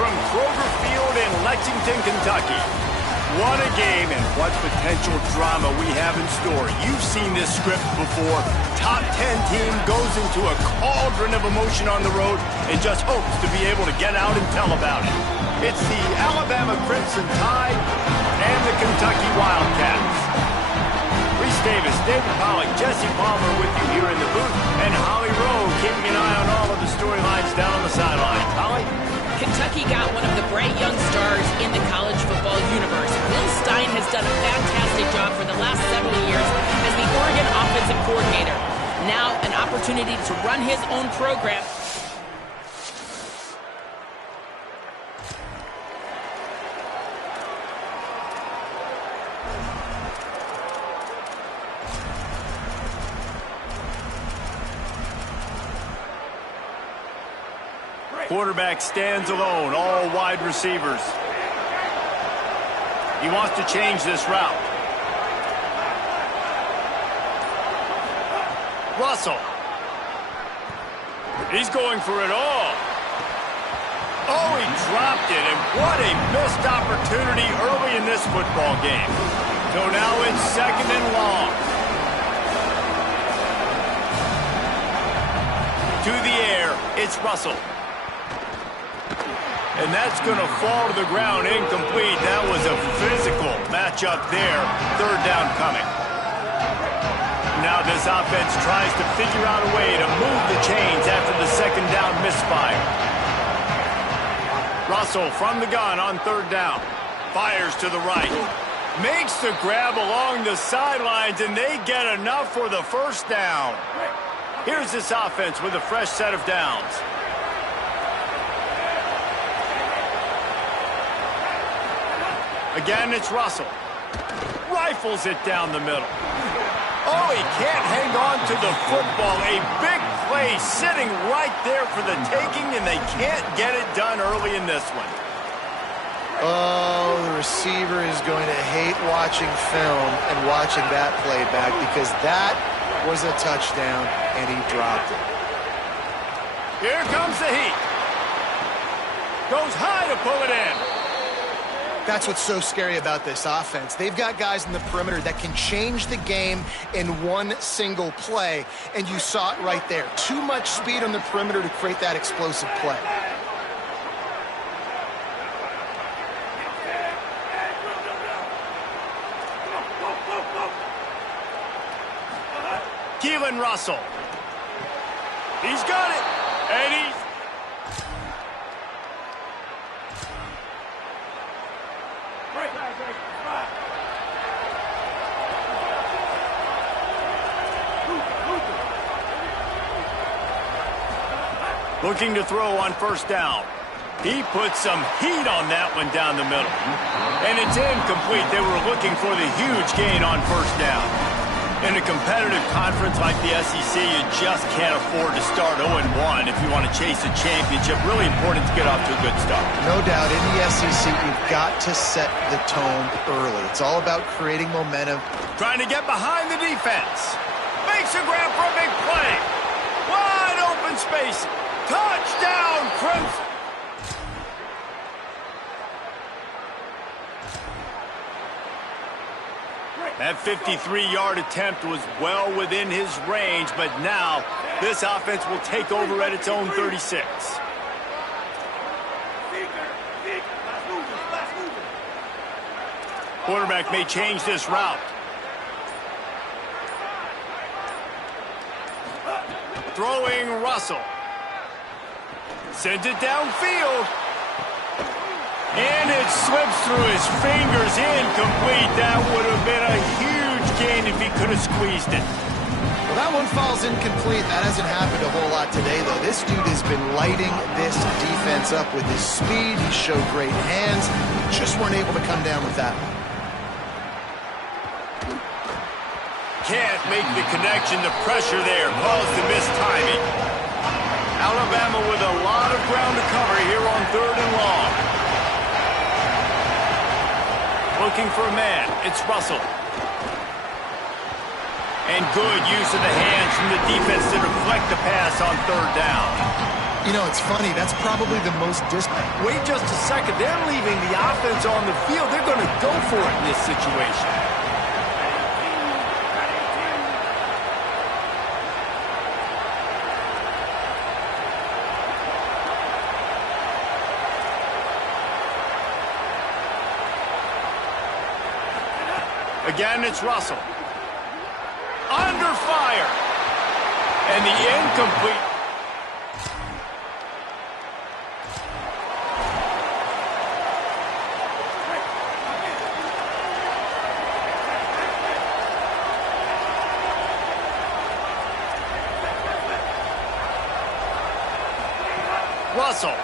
from Kroger Field in Lexington, Kentucky. What a game and what potential drama we have in store. You've seen this script before. Top 10 team goes into a cauldron of emotion on the road and just hopes to be able to get out and tell about it. It's the Alabama Crimson Tide and the Kentucky Wildcats. Reese Davis, David Pollack, Jesse Palmer with you here in the booth, and Holly Rowe keeping an eye on all of the storylines down on the sideline. Holly? Kentucky got one of the bright young stars in the college football universe. Will Stein has done a fantastic job for the last several years as the Oregon offensive coordinator. Now an opportunity to run his own program. Quarterback stands alone, all wide receivers. He wants to change this route. Russell. He's going for it all. Oh, he dropped it, and what a missed opportunity early in this football game. So now it's second and long. To the air, it's Russell. And that's going to fall to the ground incomplete. That was a physical matchup there. Third down coming. Now this offense tries to figure out a way to move the chains after the second down misfire. Russell from the gun on third down. Fires to the right. Makes the grab along the sidelines, and they get enough for the first down. Here's this offense with a fresh set of downs. Again, it's Russell. Rifles it down the middle. Oh, he can't hang on to the football. A big play sitting right there for the taking, and they can't get it done early in this one. Oh, the receiver is going to hate watching film and watching that play back because that was a touchdown, and he dropped it. Here comes the heat. Goes high to pull it in. That's what's so scary about this offense. They've got guys in the perimeter that can change the game in one single play, and you saw it right there. Too much speed on the perimeter to create that explosive play. Keelan Russell. He's got it, and he's... Looking to throw on first down. He put some heat on that one down the middle. And it's incomplete. They were looking for the huge gain on first down. In a competitive conference like the SEC, you just can't afford to start 0-1 if you want to chase a championship. Really important to get off to a good start. No doubt, in the SEC, you've got to set the tone early. It's all about creating momentum. Trying to get behind the defense. Makes a grab for a big play. Wide open space. Touchdown, Crimson! That 53-yard attempt was well within his range, but now this offense will take over at its own 36. Quarterback may change this route. Throwing Russell. Sends it downfield. And it slips through his fingers, incomplete. That would have been a huge gain if he could have squeezed it. Well, that one falls incomplete. That hasn't happened a whole lot today, though. This dude has been lighting this defense up with his speed. He showed great hands. Just weren't able to come down with that one. Can't make the connection. The pressure there caused the missed timing. Alabama with a lot of ground to cover here on third and long. Looking for a man. It's Russell. And good use of the hands from the defense to deflect the pass on third down. You know, it's funny. That's probably the most Wait just a second. They're leaving the offense on the field. They're going to go for it in this situation. Again, it's Russell. Under fire. And the incomplete. Russell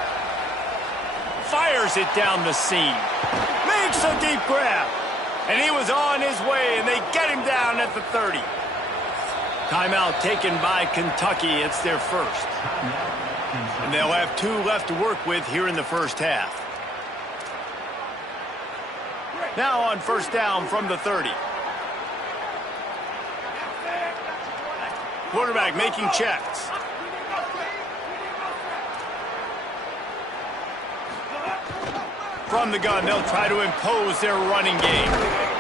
fires it down the seam. Makes a deep grab. And he was on his way, and they get him down at the 30. Timeout taken by Kentucky. It's their first. And they'll have 2 left to work with here in the first half. Now on first down from the 30. Quarterback making checks. From the gun, they'll try to impose their running game.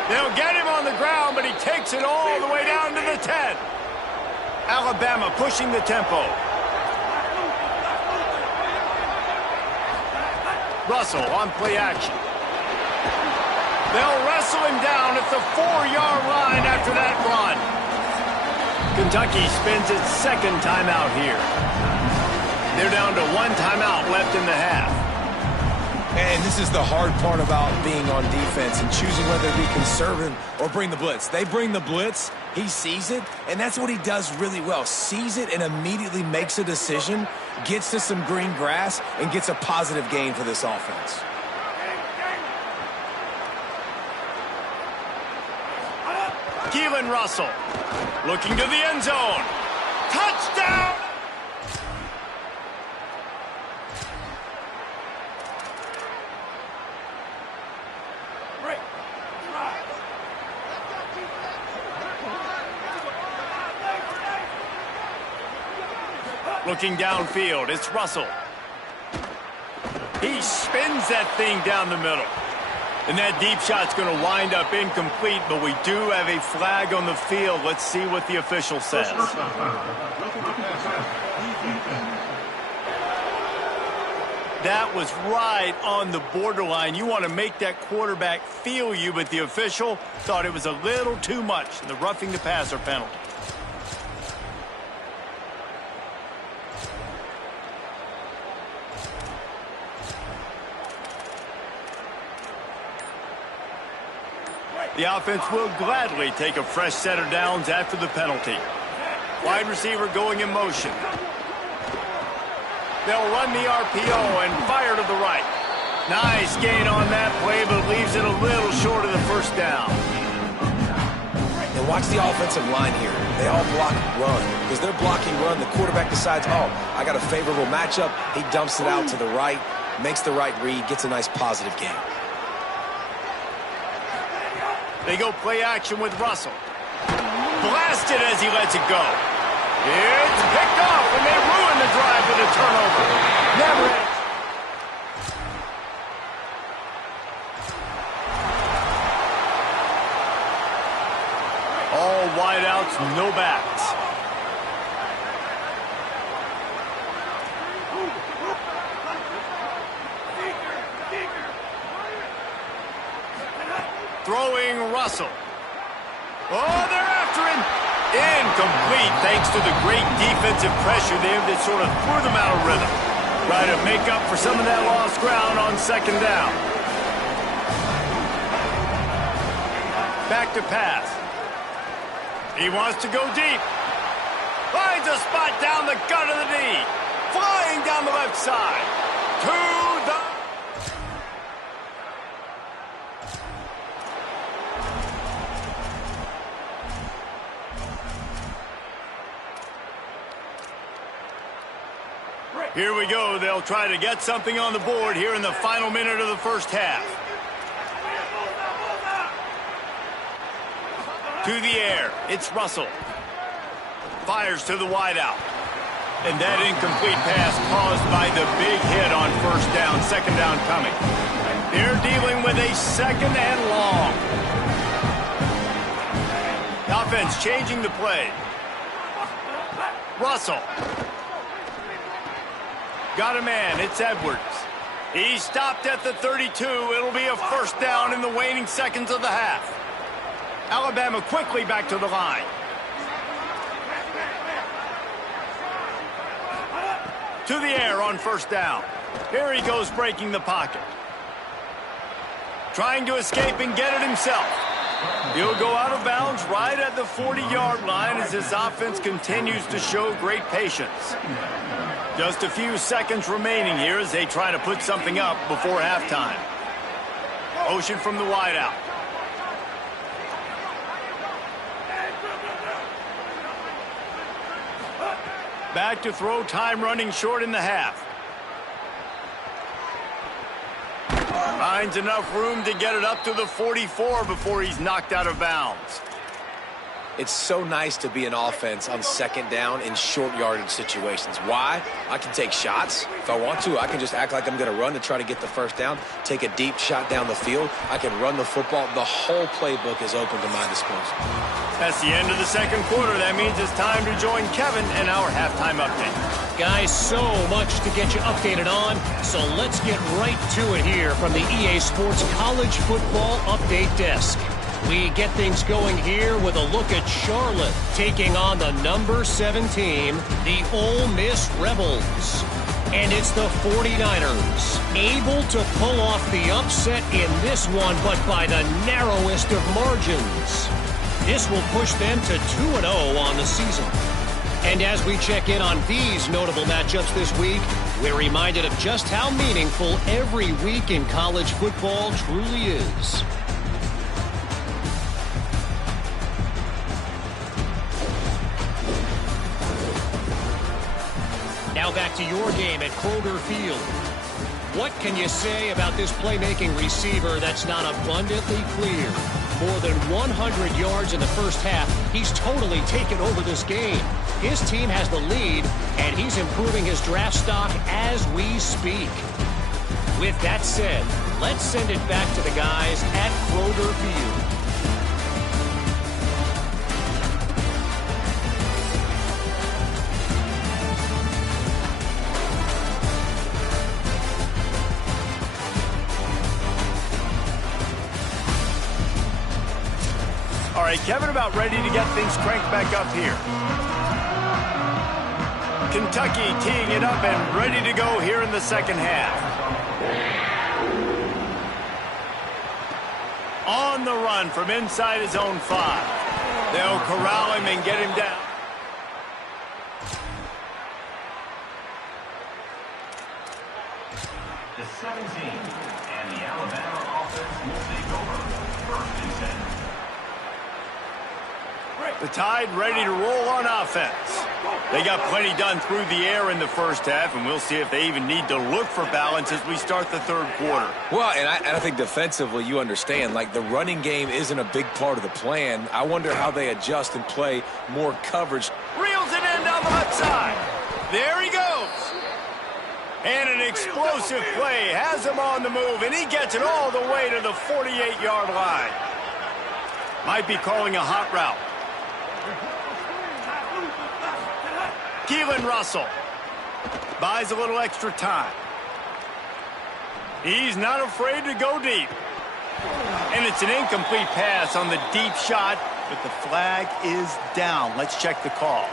They'll get him on the ground, but he takes it all the way down to the 10. Alabama pushing the tempo. Russell on play action. They'll wrestle him down at the 4-yard line after that run. Kentucky spends its second timeout here. They're down to 1 timeout left in the half. And this is the hard part about being on defense and choosing whether to be conservative or bring the blitz. They bring the blitz, he sees it, and that's what he does really well. Sees it and immediately makes a decision, gets to some green grass, and gets a positive gain for this offense. Keelan Russell looking to the end zone. Touchdown! Looking downfield, it's Russell. He spins that thing down the middle. And that deep shot's going to wind up incomplete, but we do have a flag on the field. Let's see what the official says. That was right on the borderline. You want to make that quarterback feel you, but the official thought it was a little too much. The roughing the passer penalty. The offense will gladly take a fresh set of downs after the penalty. Wide receiver going in motion. They'll run the RPO and fire to the right. Nice gain on that play, but leaves it a little short of the first down. And watch the offensive line here. They all block run. Because they're blocking run, the quarterback decides, oh, I got a favorable matchup. He dumps it out to the right, makes the right read, gets a nice positive gain. They go play action with Russell. Blasted as he lets it go. It's picked off, and they ruin the drive with a turnover. Never. All wideouts, no backs. Throwing Russell. Oh, they're after him. Incomplete thanks to the great defensive pressure there that sort of threw them out of rhythm. Try to make up for some of that lost ground on second down. Back to pass. He wants to go deep. Finds a spot down the gut of the knee. Flying down the left side. To the... Here we go. They'll try to get something on the board here in the final minute of the first half. To the air. It's Russell. Fires to the wideout. And that incomplete pass caused by the big hit on first down, second down coming. They're dealing with a second and long. The offense changing the play. Russell. Got a man. It's Edwards. He stopped at the 32. It'll be a first down in the waning seconds of the half. Alabama quickly back to the line. To the air on first down. Here he goes breaking the pocket. Trying to escape and get it himself. He'll go out of bounds right at the 40-yard line as his offense continues to show great patience. Just a few seconds remaining here as they try to put something up before halftime. Motion from the wideout. Back to throw, time running short in the half. Finds enough room to get it up to the 44 before he's knocked out of bounds. It's so nice to be an offense on second down in short yardage situations. Why? I can take shots. If I want to, I can just act like I'm going to run to try to get the first down, take a deep shot down the field. I can run the football. The whole playbook is open to my disposal. That's the end of the second quarter. That means it's time to join Kevin in our halftime update. Guys, so much to get you updated on, so let's get right to it here from the EA Sports College Football Update Desk. We get things going here with a look at Charlotte taking on the number 7 team, the Ole Miss Rebels. And it's the 49ers able to pull off the upset in this one, but by the narrowest of margins. This will push them to 2-0 on the season. And as we check in on these notable matchups this week, we're reminded of just how meaningful every week in college football truly is. Now back to your game at Kroger Field. What can you say about this playmaking receiver that's not abundantly clear? More than 100 yards in the first half. He's totally taken over this game. His team has the lead, and he's improving his draft stock as we speak. With that said, let's send it back to the guys at Kroger Field. All right, Kevin, about ready to get things cranked back up here. Kentucky teeing it up and ready to go here in the second half. On the run from inside his own 5. They'll corral him and get him down. The 17, and the Alabama offense will take over first and 10. The Tide ready to roll on offense. They got plenty done through the air in the first half, and we'll see if they even need to look for balance as we start the third quarter. Well, and I think defensively, you understand, like the running game isn't a big part of the plan. I wonder how they adjust and play more coverage. Reels it in down the left side. There he goes. And an explosive play has him on the move, and he gets it all the way to the 48-yard line. Might be calling a hot route. Keelan Russell buys a little extra time. He's not afraid to go deep. And it's an incomplete pass on the deep shot, but the flag is down. Let's check the call.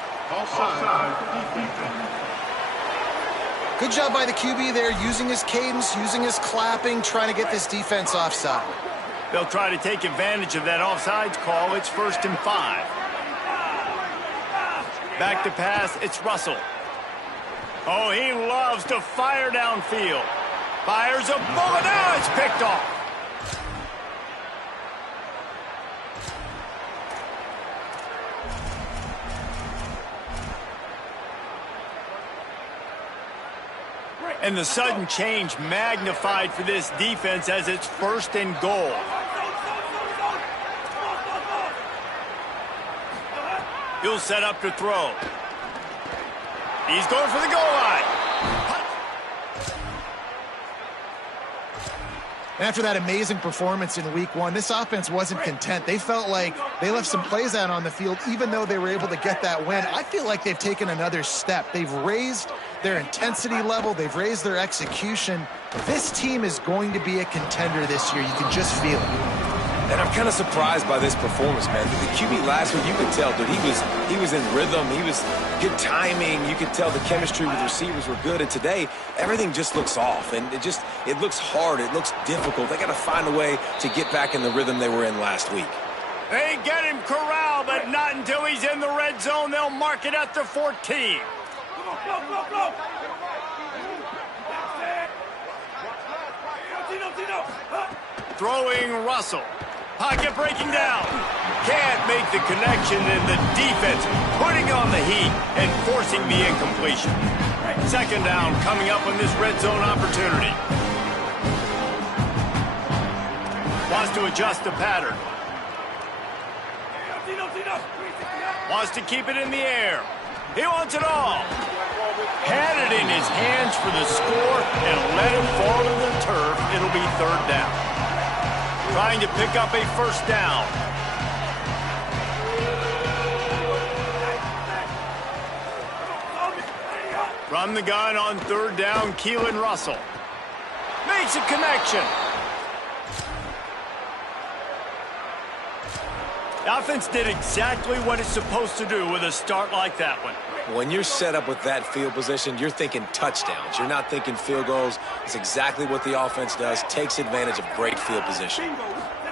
Good job by the QB there, using his cadence, using his clapping, trying to get this defense offside. They'll try to take advantage of that offsides call. It's 1st and 5. Back to pass, it's Russell. Oh, he loves to fire downfield. Fires a bullet. Now it's picked off. And the sudden change magnified for this defense as it's 1st and goal. He'll set up to throw. He's going for the goal line. After that amazing performance in week 1, this offense wasn't content. They felt like they left some plays out on the field, even though they were able to get that win. I feel like they've taken another step. They've raised their intensity level. They've raised their execution. This team is going to be a contender this year. You can just feel it. And I'm kind of surprised by this performance, man. The QB last week, you could tell, dude, he was in rhythm. He was good timing. You could tell the chemistry with receivers were good. And today, everything just looks off. And it looks hard. It looks difficult. They got to find a way to get back in the rhythm they were in last week. They get him corralled, but not until he's in the red zone. They'll mark it at the 14. Throwing Russell. Pocket breaking down. Can't make the connection, and the defense putting on the heat and forcing the incompletion. Second down coming up on this red zone opportunity. Wants to adjust the pattern. Wants to keep it in the air. He wants it all. Had it in his hands for the score and let it fall to the turf. It'll be third down. Trying to pick up a first down. From the gun on third down, Keelan Russell. Makes a connection. The offense did exactly what it's supposed to do with a start like that one. When you're set up with that field position, you're thinking touchdowns. You're not thinking field goals. It's exactly what the offense does. Takes advantage of great field position.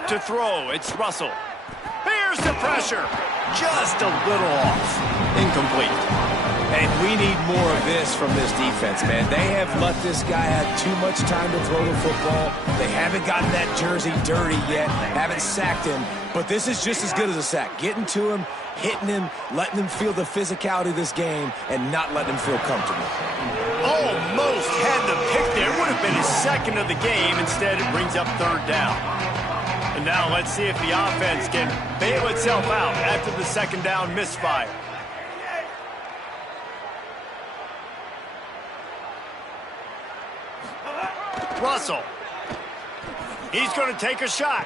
To throw, it's Russell. Here's the pressure. Just a little off. Incomplete. And we need more of this from this defense, man. They have let this guy have too much time to throw the football. They haven't gotten that jersey dirty yet, haven't sacked him. But this is just as good as a sack. Getting to him, hitting him, letting him feel the physicality of this game, and not letting him feel comfortable. Almost had the pick there. Would have been his second of the game. Instead, it brings up third down. And now let's see if the offense can bail itself out after the second down misfire. Russell. He's going to take a shot.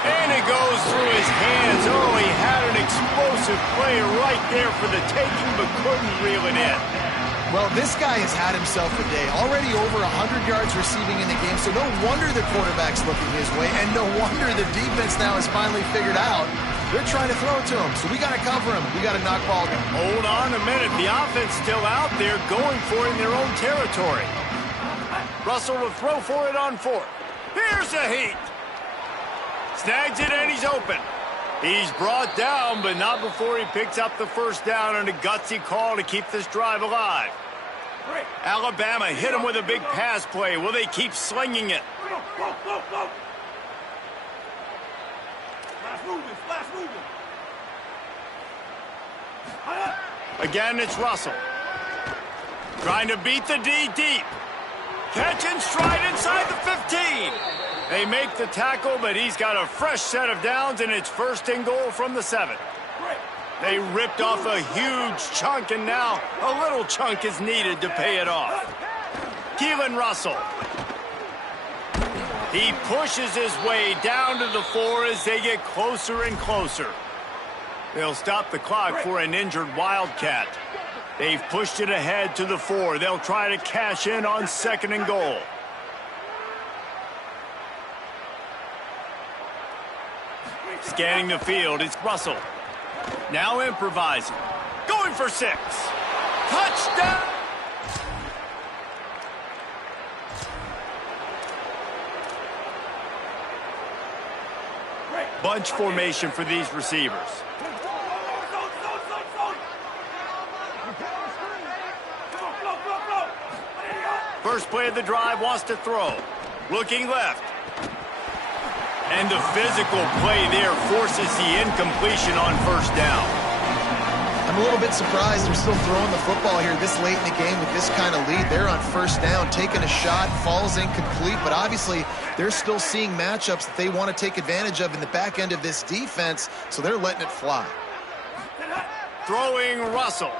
And it goes through his hands. Oh, he had an explosive play right there for the taking, but couldn't reel it in. Well, this guy has had himself a day. Already over 100 yards receiving in the game, so no wonder the quarterback's looking his way, and no wonder the defense now has finally figured out they're trying to throw it to him. So we got to cover him. We got to knock ball down. Hold on a minute. The offense still out there going for it in their own territory. Russell will throw for it on fourth. Here's the heat. Snags it and he's open. He's brought down, but not before he picks up the first down and a gutsy call to keep this drive alive. Alabama hit him with a big pass play. Will they keep slinging it? Again, it's Russell. Trying to beat the D deep. Catch and stride inside the 15. They make the tackle, but he's got a fresh set of downs, and it's first and goal from the 7. They ripped off a huge chunk, and now a little chunk is needed to pay it off. Keelan Russell. He pushes his way down to the 4 as they get closer and closer. They'll stop the clock for an injured Wildcat. They've pushed it ahead to the 4. They'll try to cash in on second and goal. Scanning the field, it's Russell. Now improvising. Going for 6. Touchdown! Bunch formation for these receivers. First play of the drive, wants to throw. Looking left. And the physical play there forces the incompletion on first down. I'm a little bit surprised they're still throwing the football here this late in the game with this kind of lead. They're on first down, taking a shot, falls incomplete, but obviously they're still seeing matchups that they want to take advantage of in the back end of this defense, so they're letting it fly. Throwing Russell.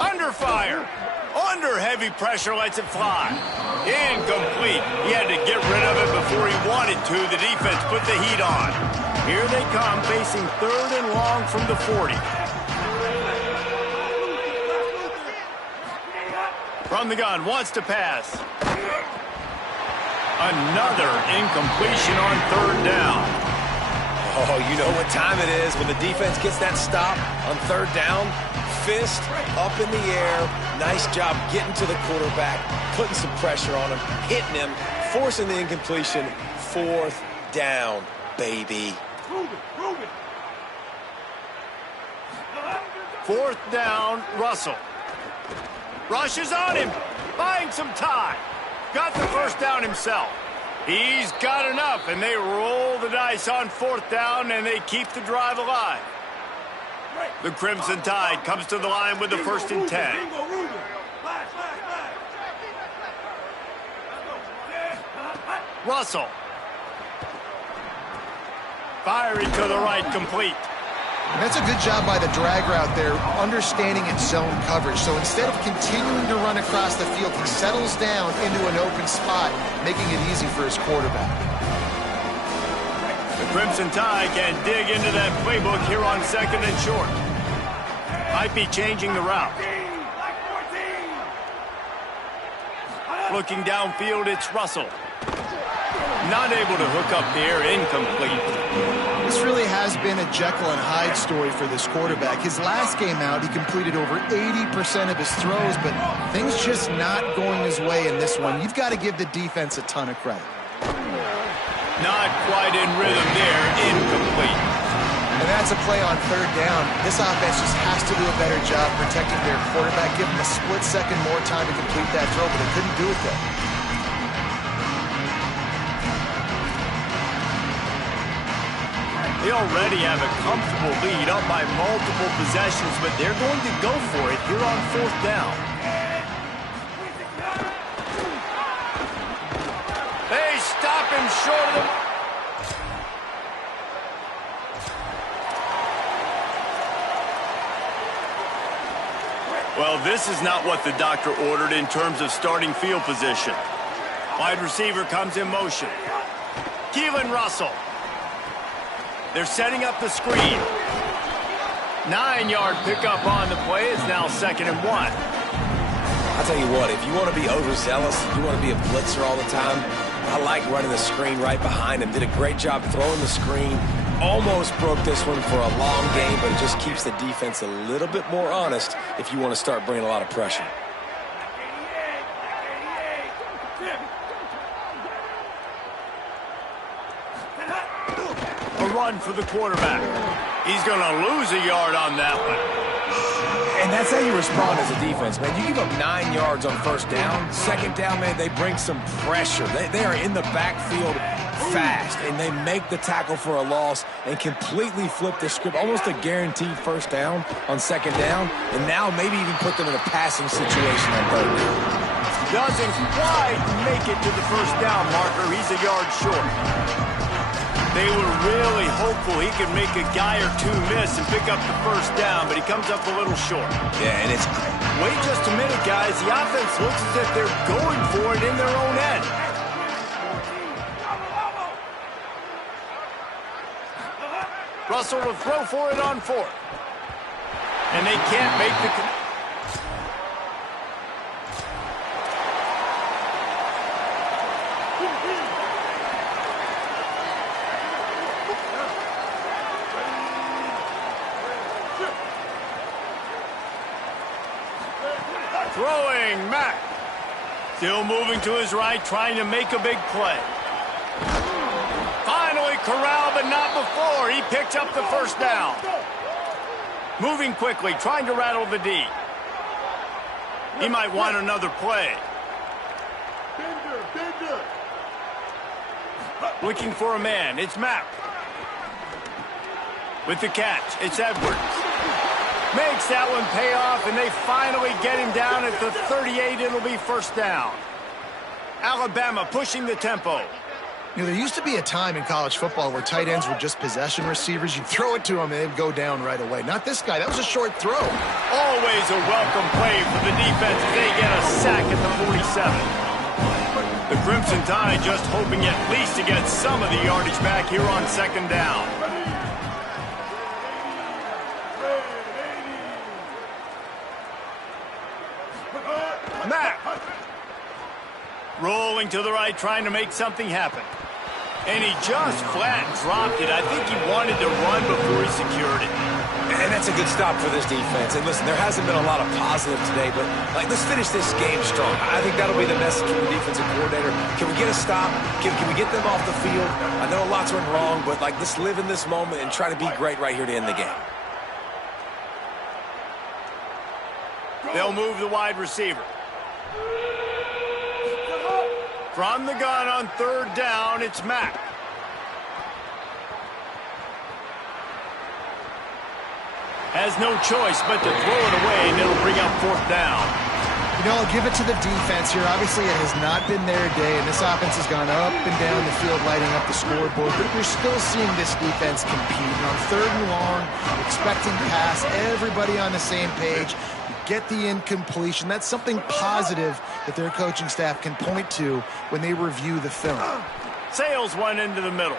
Under fire. Under heavy pressure, lets it fly. Incomplete. He had to get rid of it before he wanted to. The defense put the heat on. Here they come, facing 3rd and long from the 40. From the gun, wants to pass. Another incompletion on 3rd down. Oh, you know what time it is when the defense gets that stop on 3rd down. Fist up in the air. Nice job getting to the quarterback, putting some pressure on him, hitting him, forcing the incompletion. 4th down, baby. 4th down, Russell. Rushes on him, buying some time. Got the 1st down himself. He's got enough, and they roll the dice on 4th down, and they keep the drive alive. The Crimson Tide comes to the line with the 1st and 10. Russell. Firing to the right, complete. And that's a good job by the drag route there, understanding its zone coverage. So instead of continuing to run across the field, he settles down into an open spot, making it easy for his quarterback. The Crimson Tide can dig into that playbook here on 2nd and short. Might be changing the route. Looking downfield, it's Russell. Not able to hook up there, incomplete. This really has been a Jekyll and Hyde story for this quarterback. His last game out, he completed over 80% of his throws, but things just not going his way in this one. You've got to give the defense a ton of credit. Not quite in rhythm there, incomplete. And that's a play on 3rd down. This offense just has to do a better job protecting their quarterback, give him a split second more time to complete that throw, but they couldn't do it there. They already have a comfortable lead up by multiple possessions, but they're going to go for it here on 4th down. They stop him short of the... Well, this is not what the doctor ordered in terms of starting field position. Wide receiver comes in motion. Keelan Russell. They're setting up the screen. 9-yard pickup on the play. It's now 2nd and 1. I'll tell you what, if you want to be overzealous, if you want to be a blitzer all the time, I like running the screen right behind him. Did a great job throwing the screen. Almost broke this one for a long game, but it just keeps the defense a little bit more honest if you want to start bringing a lot of pressure. A run for the quarterback. He's going to lose a yard on that one. And that's how you respond as a defense, man. You give up 9 yards on 1st down. 2nd down, man, they bring some pressure. They are in the backfield fast, and they make the tackle for a loss and completely flip the script. Almost a guaranteed 1st down on 2nd down, and now maybe even put them in a passing situation on 3rd down. Doesn't quite make it to the 1st down marker. He's a yard short. They were really hopeful he could make a guy or two miss and pick up the 1st down, but he comes up a little short. Yeah, and it's... Wait just a minute, guys. The offense looks as if they're going for it in their own end. Russell will throw for it on 4th. And they can't make the... Throwing, Mack. Still moving to his right, trying to make a big play. Finally corralled, but not before. He picks up the 1st down. Moving quickly, trying to rattle the D. He might want another play. Looking for a man. It's Mack. With the catch, it's Edwards. Makes that one pay off, and they finally get him down at the 38. It'll be 1st down. Alabama pushing the tempo. You know, there used to be a time in college football where tight ends were just possession receivers. You throw it to them and they'd go down right away. Not this guy. That was a short throw. Always a welcome play for the defense as they get a sack at the 47. The Crimson Tide just hoping at least to get some of the yardage back here on second down. Mack. Rolling to the right, trying to make something happen. And he just flat dropped it. I think he wanted to run before he secured it. And that's a good stop for this defense. And listen, there hasn't been a lot of positive today, but let's finish this game strong. I think that'll be the message from the defensive coordinator. Can we get a stop? Can we get them off the field? I know lots went wrong, but let's live in this moment and try to be great right here to end the game. They'll move the wide receiver. From the gun on third down, it's Mack. Has no choice but to throw it away, and it'll bring up fourth down. You know, I'll give it to the defense here. Obviously, it has not been their day, and this offense has gone up and down the field, lighting up the scoreboard. But we're still seeing this defense compete. And on third and long, expecting pass, everybody on the same page. Get the incompletion. That's something positive that their coaching staff can point to when they review the film. Sails one into the middle.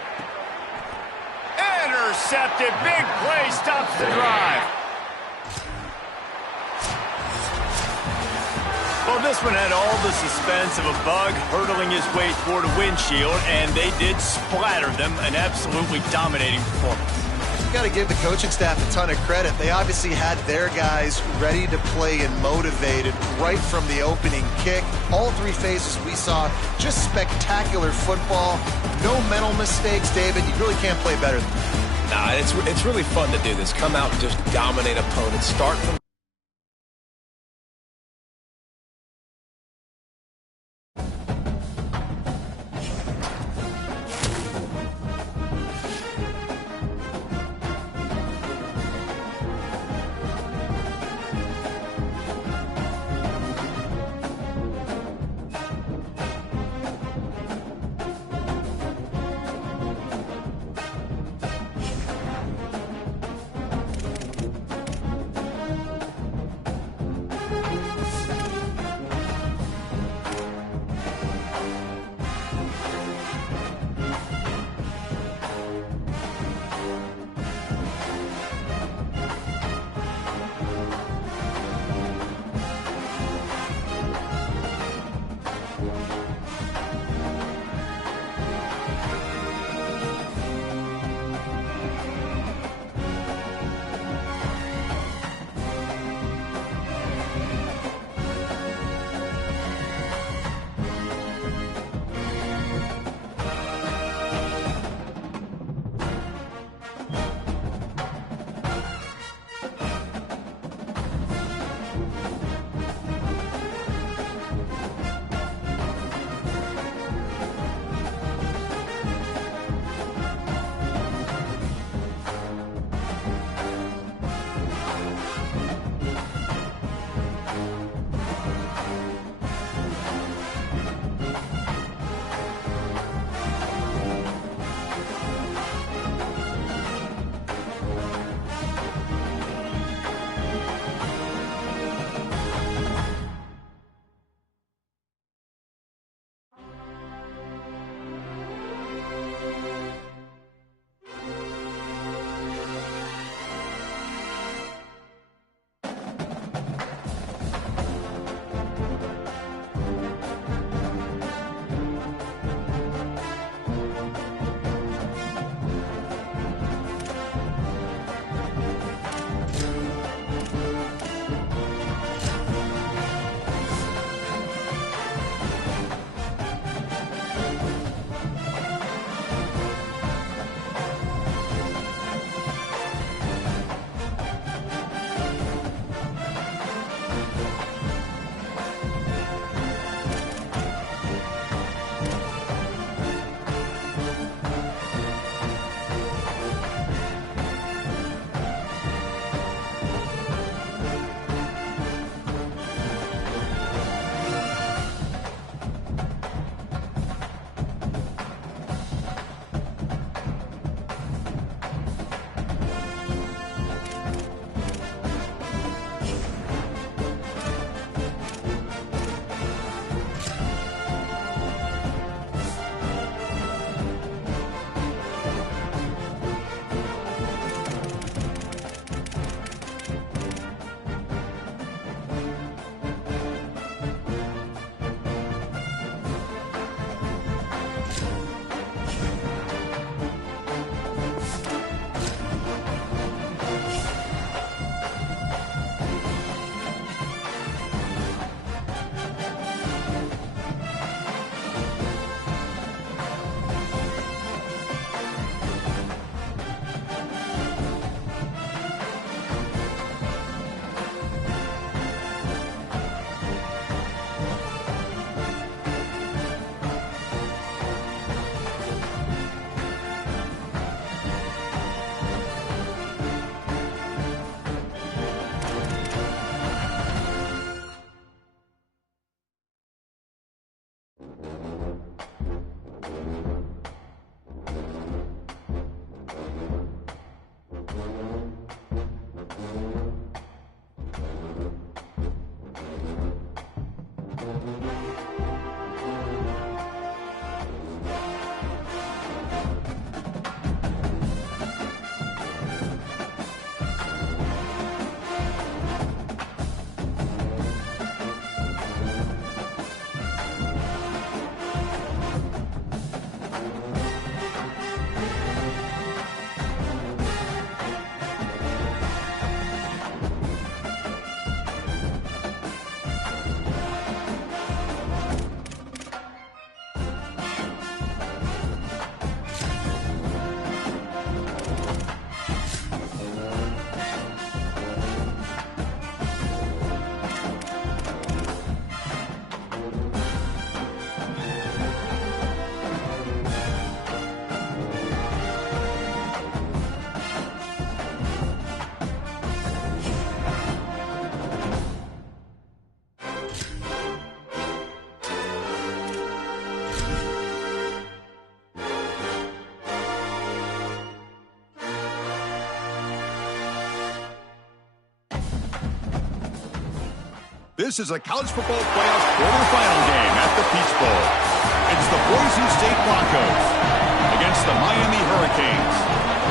Intercepted. Big play stops the drive. Well, this one had all the suspense of a bug hurtling his way toward a windshield, and they did splatter them. An absolutely dominating performance. You got to give the coaching staff a ton of credit. They obviously had their guys ready to play and motivated right from the opening kick. All three phases we saw, just spectacular football. No mental mistakes, David. You really can't play better than that. Nah, it's really fun to do this. Come out and just dominate opponents. Start from This is a college football playoff quarterfinal game at the Peach Bowl. It's the Boise State Broncos against the Miami Hurricanes.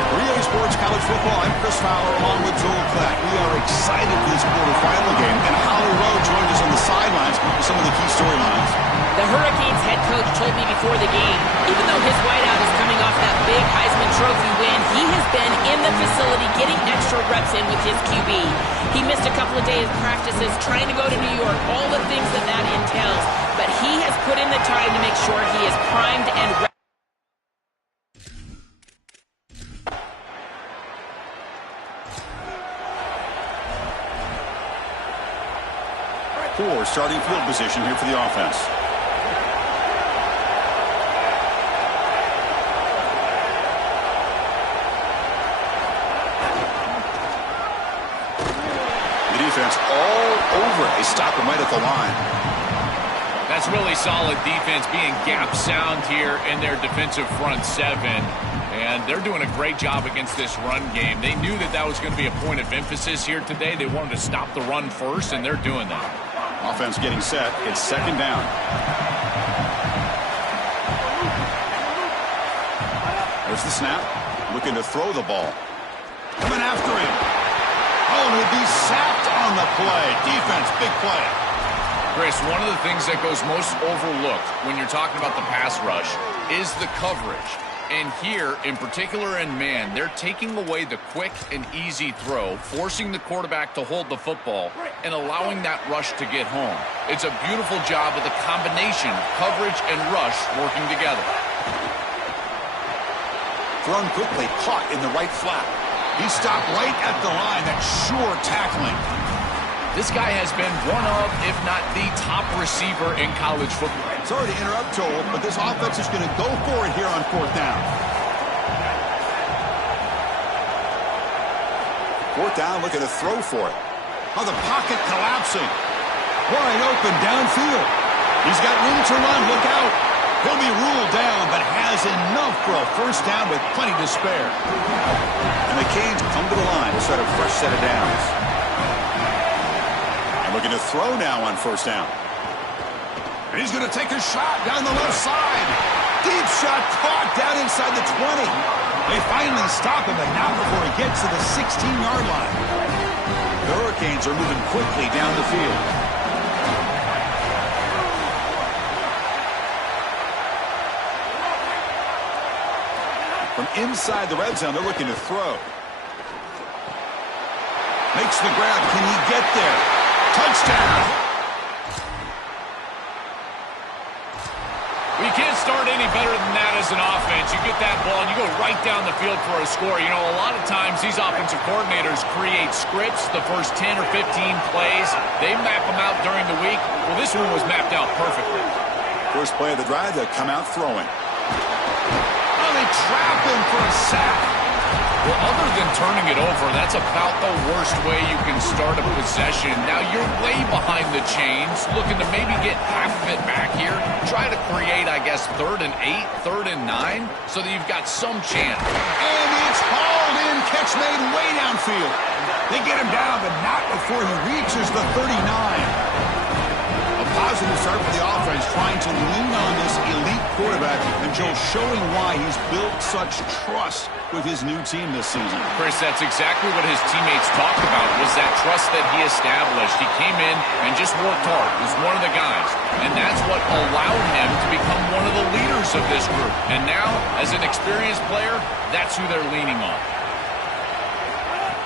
For EA Sports College Football, I'm Chris Fowler along with Joel Klatt. We are excited for this quarterfinal game, and Holly Rowe joined us on the sidelines with some of the key storylines. The Hurricanes head coach told me before the game, even though his whiteout is coming off that big Heisman Trophy win, he has been in the facility getting extra reps in with his QB. He missed a couple of days of practices trying to go to New York, all the things that entails, but he has put in the time to make sure he is primed and ready. Poor starting field position here for the offense. The defense all over. They stop him right at the line. That's really solid defense, being gap sound here in their defensive front seven. And they're doing a great job against this run game. They knew that was going to be a point of emphasis here today. They wanted to stop the run first, and they're doing that. Offense getting set. It's second down. There's the snap. Looking to throw the ball. Coming after him. Oh, and he'll be sacked on the play. Defense, big play. Chris, one of the things that goes most overlooked when you're talking about the pass rush is the coverage. And here, in particular in man, they're taking away the quick and easy throw, forcing the quarterback to hold the football, and allowing that rush to get home. It's a beautiful job of the combination of coverage and rush working together. Thrown quickly, caught in the right flat. He stopped right at the line. That's sure tackling. This guy has been one of, if not the top receiver in college football. Sorry to interrupt, Joel, but this offense is going to go for it here on fourth down. Fourth down, looking to throw for it. Oh, the pocket collapsing. Wide open downfield. He's got room to run. Look out. He'll be ruled down, but has enough for a first down with plenty to spare. And the Canes come to the line to start a fresh set of downs. And looking to throw now on first down. And he's going to take a shot down the left side. Deep shot caught down inside the 20. They finally stop him, but not before he gets to the 16-yard line. The Hurricanes are moving quickly down the field. From inside the red zone, they're looking to throw. Makes the grab. Can he get there? Touchdown! You can't start any better than that as an offense. You get that ball and you go right down the field for a score. You know, a lot of times these offensive coordinators create scripts the first 10 or 15 plays. They map them out during the week. Well, this one was mapped out perfectly. First play of the drive, they'll come out throwing. Oh, they trap him for a sack. Well, other than turning it over, that's about the worst way you can start a possession. Now, you're way behind the chains, looking to maybe get half of it back here. Try to create, I guess, 3rd and 8, 3rd and 9, so that you've got some chance. And it's hauled in, catch made way downfield. They get him down, but not before he reaches the 39. A positive start for the offense, trying to lean on this elite quarterback, and Joe showing why he's built such trust with his new team this season. Chris, that's exactly what his teammates talked about, was that trust that he established. He came in and just worked hard. He was one of the guys. And that's what allowed him to become one of the leaders of this group. And now, as an experienced player, that's who they're leaning on.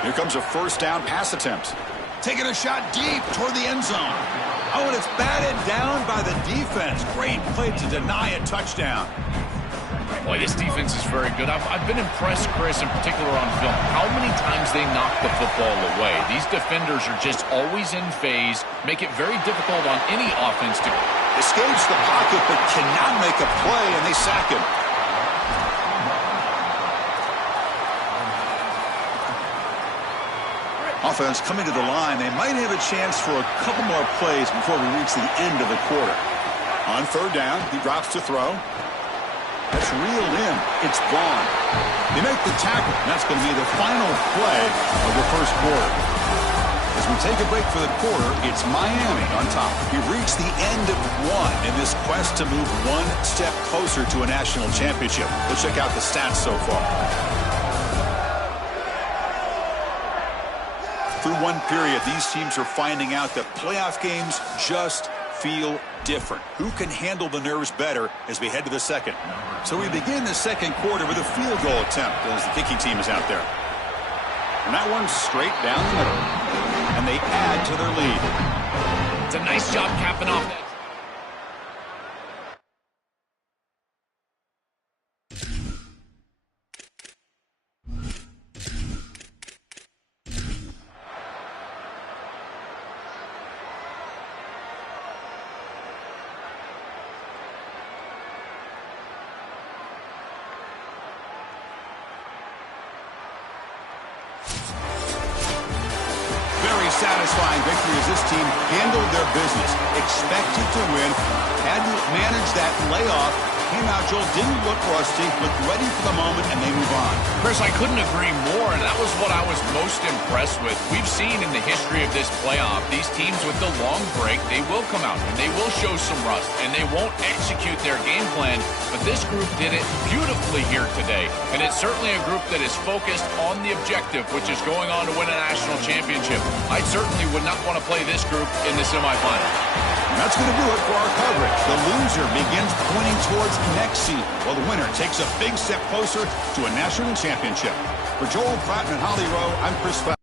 Here comes a first down pass attempt. Taking a shot deep toward the end zone. Oh, and it's batted down by the defense. Great play to deny a touchdown. Boy, this defense is very good. I've been impressed, Chris, in particular on film, how many times they knock the football away. These defenders are just always in phase, make it very difficult on any offense to... Escapes the pocket, but cannot make a play, and they sack him. Offense coming to the line. They might have a chance for a couple more plays before we reach the end of the quarter. On third down, he drops to throw. That's reeled in. It's gone. They make the tackle, and that's going to be the final play of the first quarter. As we we take a break for the quarter, it's Miami on top. We've reached the end of one in this quest to move one step closer to a national championship. Let's check out the stats so far. Through one period, these teams are finding out that playoff games just feel different. Who can handle the nerves better as we head to the second? So we begin the second quarter with a field goal attempt as the kicking team is out there. And that one's straight down the middle. And they add to their lead. It's a nice job capping off that. Satisfying victory as this team handled their business, expected to win, had to manage that layoff, came out, Joel, didn't look rusty, looked ready for the moment, and they move on. Chris, I couldn't agree more, and that was what I was most impressed with. We've seen in the history of this playoff, these teams with the long break, they will come out, and they will show some rust, and they won't execute their game plan, but this group did it beautifully here today, and it's certainly a group that is focused on the objective, which is going on to win a national championship. I certainly would not want to play this group in the semifinals. And that's going to do it for our coverage. The loser begins pointing towards next seed, while the winner takes a big step closer to a national championship. For Joel Pratt and Holly Rowe, I'm Chris Fowler.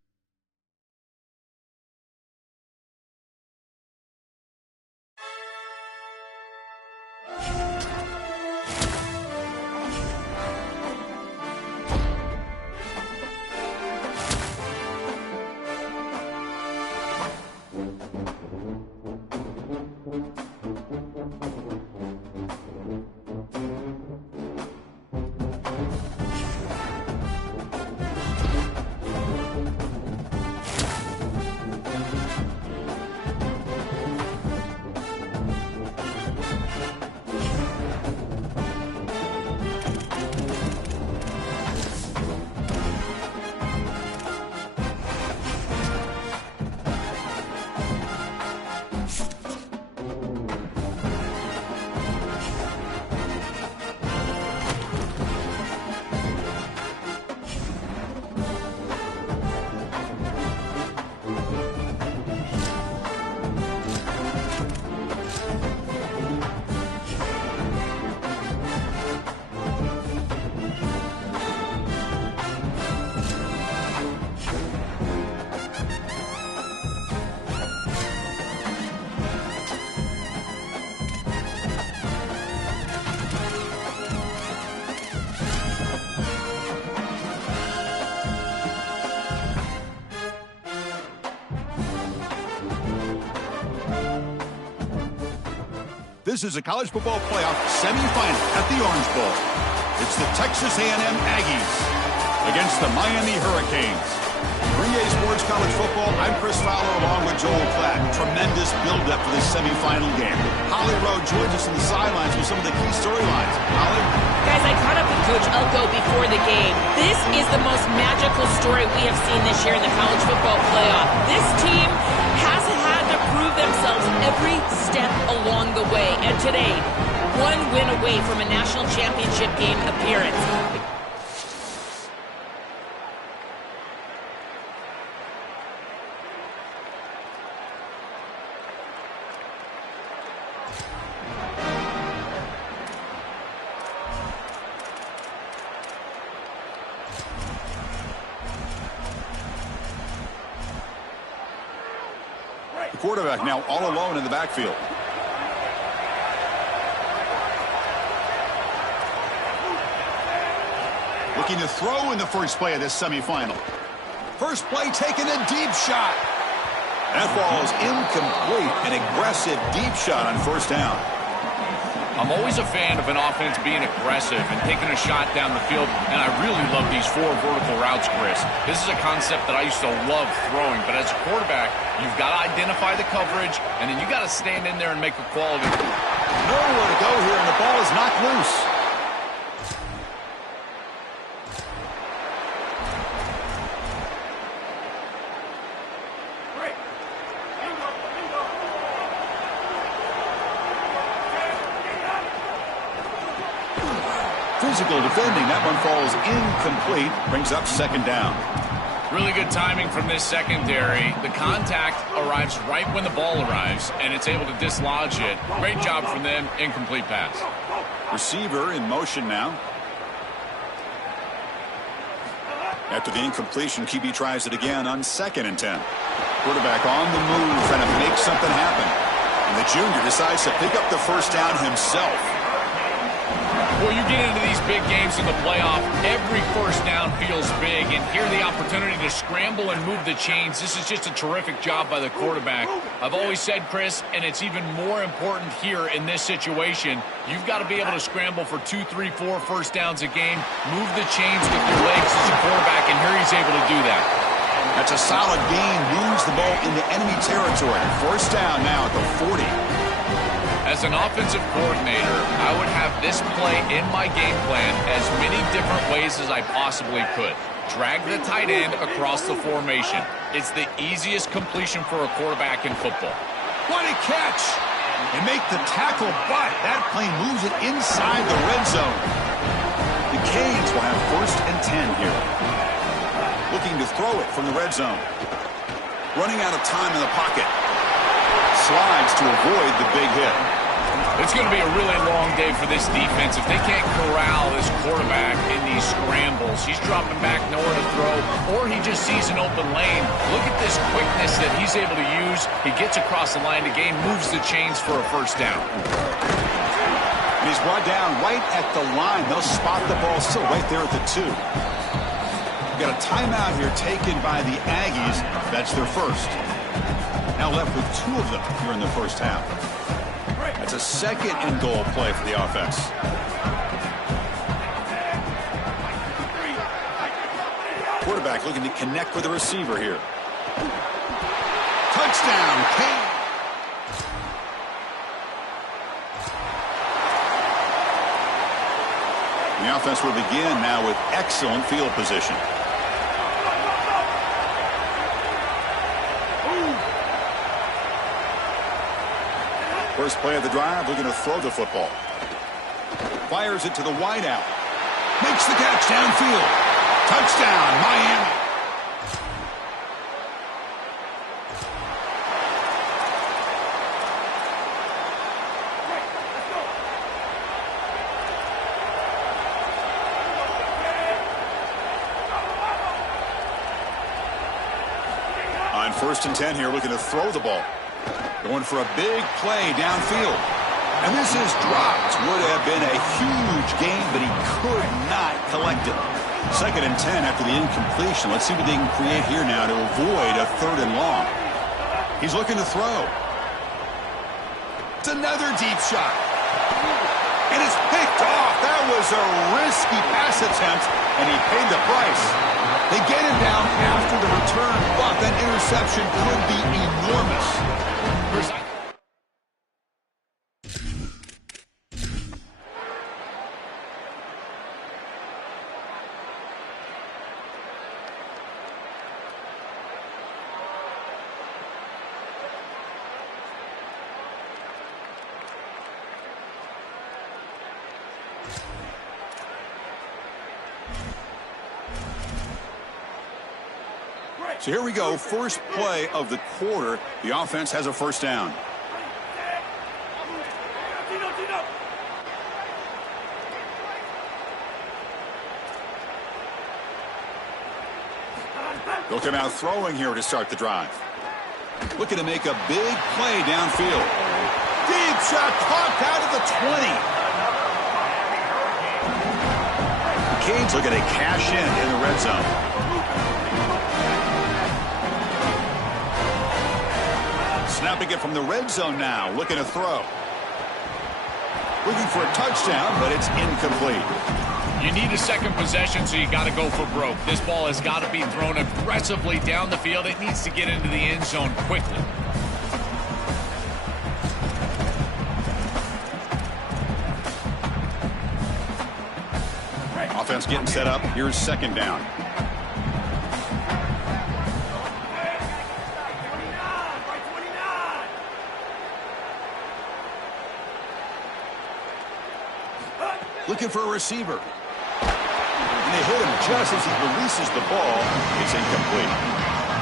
This is a college football playoff semifinal at the Orange Bowl. It's the Texas A&M Aggies against the Miami Hurricanes. 3A Sports College Football, I'm Chris Fowler along with Joel Platt. Tremendous build-up for this semifinal game. Holly Rowe joins us on the sidelines with some of the key storylines. Holly? Guys, I caught up with Coach Elko before the game. This is the most magical story we have seen this year in the college football playoff. This team has had to prove themselves every step along the way. And today, one win away from a national championship game appearance. Quarterback now all alone in the backfield. Looking to throw in the first play of this semifinal. First play taking a deep shot. That ball is incomplete. An aggressive deep shot on first down. I'm always a fan of an offense being aggressive and taking a shot down the field, and I really love these 4 vertical routes, Chris. This is a concept that I used to love throwing, but as a quarterback, you've got to identify the coverage, and then you got to stand in there and make a quality. Nowhere to go here, and the ball is knocked loose. physical defending. That one falls incomplete. Brings up second down. Really good timing from this secondary. The contact arrives right when the ball arrives, and it's able to dislodge it. Great job from them. Incomplete pass. Receiver in motion now. After the incompletion, QB tries it again on 2nd and 10. Quarterback on the move, trying to make something happen. And the junior decides to pick up the first down himself. Well, you get into these big games in the playoff, every first down feels big, and here the opportunity to scramble and move the chains. This is just a terrific job by the quarterback. I've always said, Chris, and it's even more important here in this situation, you've got to be able to scramble for 2, 3, 4 first downs a game, move the chains with your legs as a quarterback, and here he's able to do that. That's a solid gain, moves the ball into enemy territory. First down now at the 40. As an offensive coordinator, I would have this play in my game plan as many different ways as I possibly could. Drag the tight end across the formation. It's the easiest completion for a quarterback in football. What a catch! And make the tackle, but that play moves it inside the red zone. The Canes will have 1st and 10 here. Looking to throw it from the red zone. Running out of time in the pocket. Slides to avoid the big hit. It's going to be a really long day for this defense. If they can't corral this quarterback in these scrambles, he's dropping back nowhere to throw, or he just sees an open lane. Look at this quickness that he's able to use. He gets across the line of game, moves the chains for a first down. And he's brought down right at the line. They'll spot the ball still right there at the 2. Got a timeout here taken by the Aggies. That's their first. Now left with 2 of them here in the first half. That's a 2nd and goal play for the offense. Quarterback looking to connect with the receiver here. Touchdown, Kane. The offense will begin now with excellent field position. First play of the drive, looking to throw the football. Fires it to the wideout. Makes the catch downfield. Touchdown, Miami. On 1st and 10 here, looking to throw the ball. Going for a big play downfield. And this is dropped. Would have been a huge gain, but he could not collect it. 2nd and 10 after the incompletion. Let's see what they can create here now to avoid a 3rd and long. He's looking to throw. It's another deep shot. And it's picked off. That was a risky pass attempt, and he paid the price. They get him down after the return, but that interception could be enormous. So here we go, first play of the quarter. The offense has a first down. They'll come out throwing here to start the drive. Looking to make a big play downfield. Deep shot caught out of the 20. The Canes looking to cash in the red zone. Snapping it from the red zone now, looking to throw. Looking for a touchdown, but it's incomplete. You need a second possession, so you got to go for broke. This ball has got to be thrown aggressively down the field. It needs to get into the end zone quickly. Offense getting set up. Here's 2nd down. looking for a receiver. And they hit him just as he releases the ball. It's incomplete.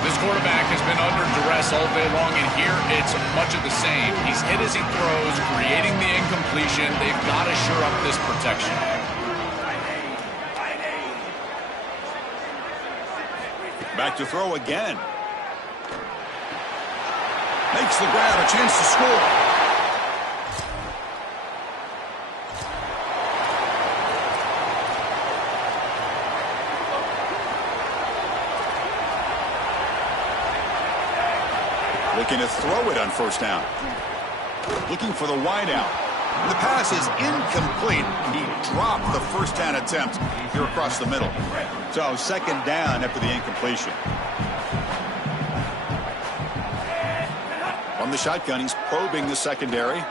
This quarterback has been under duress all day long, and here it's much of the same. He's hit as he throws, creating the incompletion. They've got to shore up this protection. Back to throw again. Makes the grab, a chance to score. Looking to throw it on first down. Looking for the wideout. The pass is incomplete. He dropped the first down attempt here across the middle. So second down after the incompletion. From the shotgun, he's probing the secondary.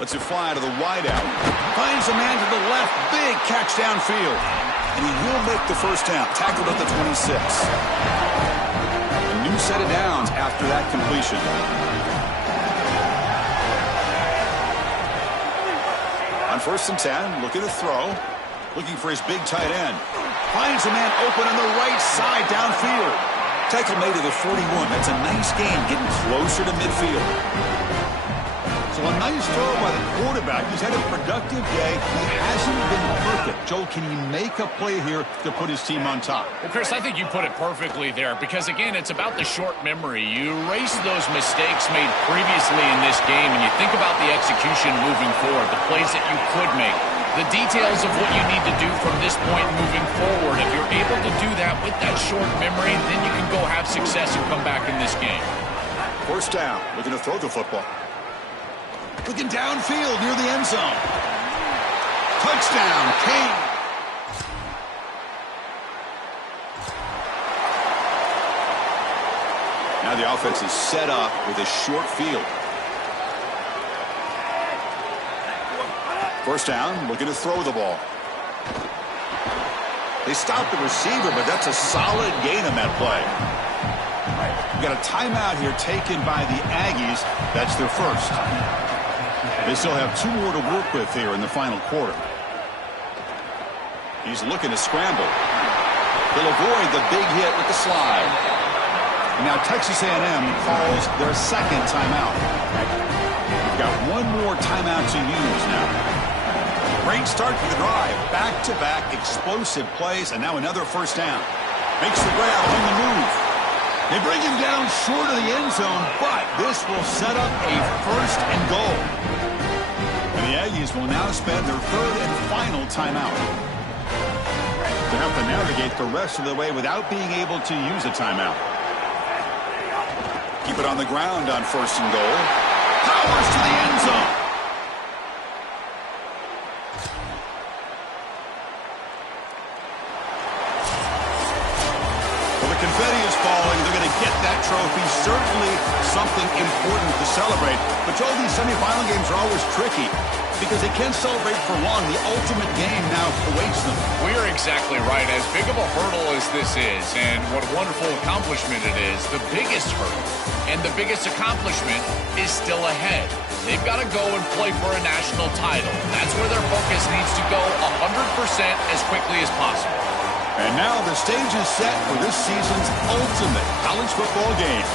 Lets it fly to the wideout. Finds a man to the left. Big catch downfield. And he will make the first down. Tackled at the 26. A new set of downs after that completion. On 1st and 10, looking to throw. Looking for his big tight end. Finds a man open on the right side downfield. Tackle made to the 41. That's a nice gain, getting closer to midfield. So a nice throw by the quarterback. He's had a productive day. He hasn't been perfect. Joel, can he make a play here to put his team on top? Well, Chris, I think you put it perfectly there because, again, it's about the short memory. You erase those mistakes made previously in this game, and you think about the execution moving forward, the plays that you could make, the details of what you need to do from this point moving forward. If you're able to do that with that short memory, then you can go have success and come back in this game. First down, looking to throw the football. Looking downfield near the end zone. Touchdown, Kane. Now the offense is set up with a short field. First down, looking to throw the ball. They stopped the receiver, but that's a solid gain on that play. We've got a timeout here taken by the Aggies. That's their first. They still have 2 more to work with here in the final quarter. He's looking to scramble. They'll avoid the big hit with the slide. And now Texas A&M calls their second timeout. We've got 1 more timeout to use now. Great start to the drive. Back-to-back explosive plays, and now another first down. Makes the grab on the move. They bring him down short of the end zone, but this will set up a first and goal. And the Aggies will now spend their 3rd and final timeout. They have to navigate the rest of the way without being able to use a timeout. Keep it on the ground on 1st and goal. Powers to the end zone. Confetti is falling. They're going to get that trophy. Certainly something important to celebrate. But, Joel, these semifinal games are always tricky because they can't celebrate for long. The ultimate game now awaits them. We are exactly right. As big of a hurdle as this is, and what a wonderful accomplishment it is, the biggest hurdle and the biggest accomplishment is still ahead. They've got to go and play for a national title. That's where their focus needs to go 100% as quickly as possible. And now the stage is set for this season's ultimate college football game.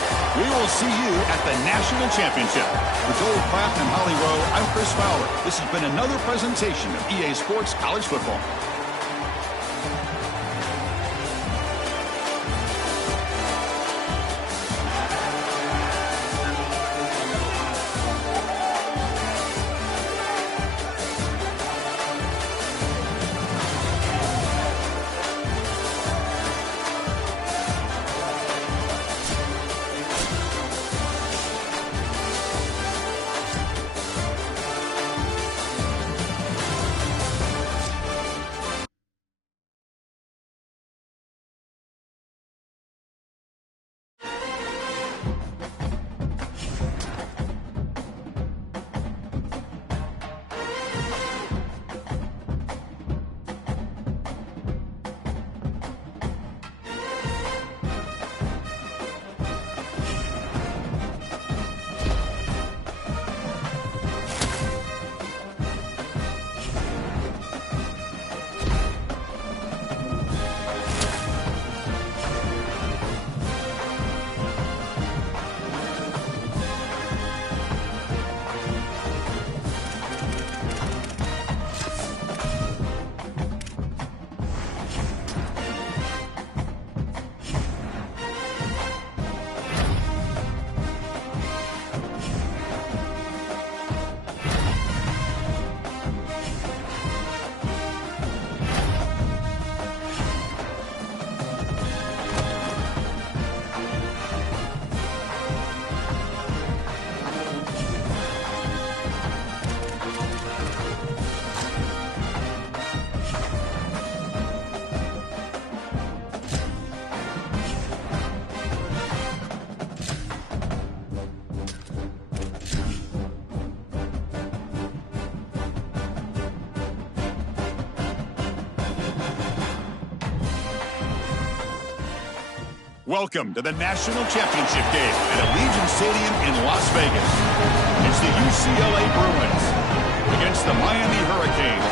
We will see you at the National Championship. For Joel Klatt and Holly Rowe, I'm Chris Fowler. This has been another presentation of EA Sports College Football. Welcome to the National Championship game at Allegiant Stadium in Las Vegas. It's the UCLA Bruins against the Miami Hurricanes.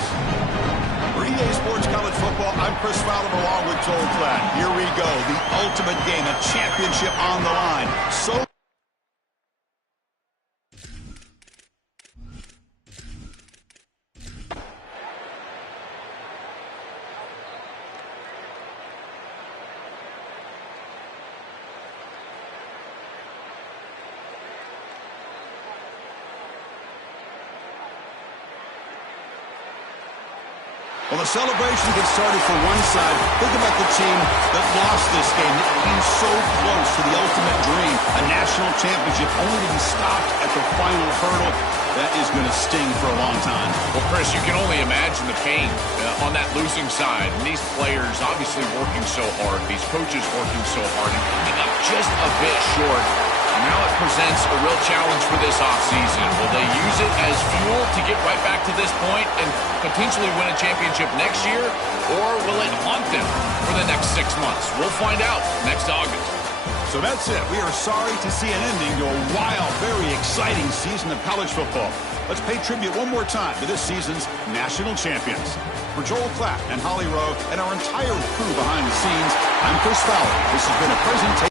For EA Sports College Football, I'm Chris Fowler along with Joel Klatt. Here we go, the ultimate game, a championship on the line. So well, the celebration gets started for one side. Think about the team that lost this game. It came so close to the ultimate dream, a national championship, only to be stopped at the final hurdle. That is going to sting for a long time. Well, Chris, you can only imagine the pain on that losing side. And these players obviously working so hard, these coaches working so hard, and coming up just a bit short. Now it presents a real challenge for this offseason. Will they use it as fuel to get right back to this point and potentially win a championship next year? Or will it haunt them for the next 6 months? We'll find out next August. So that's it. We are sorry to see an ending to a wild, very exciting season of college football. Let's pay tribute one more time to this season's national champions. For Joel Klatt and Holly Rowe and our entire crew behind the scenes, I'm Chris Fowler. This has been a presentation.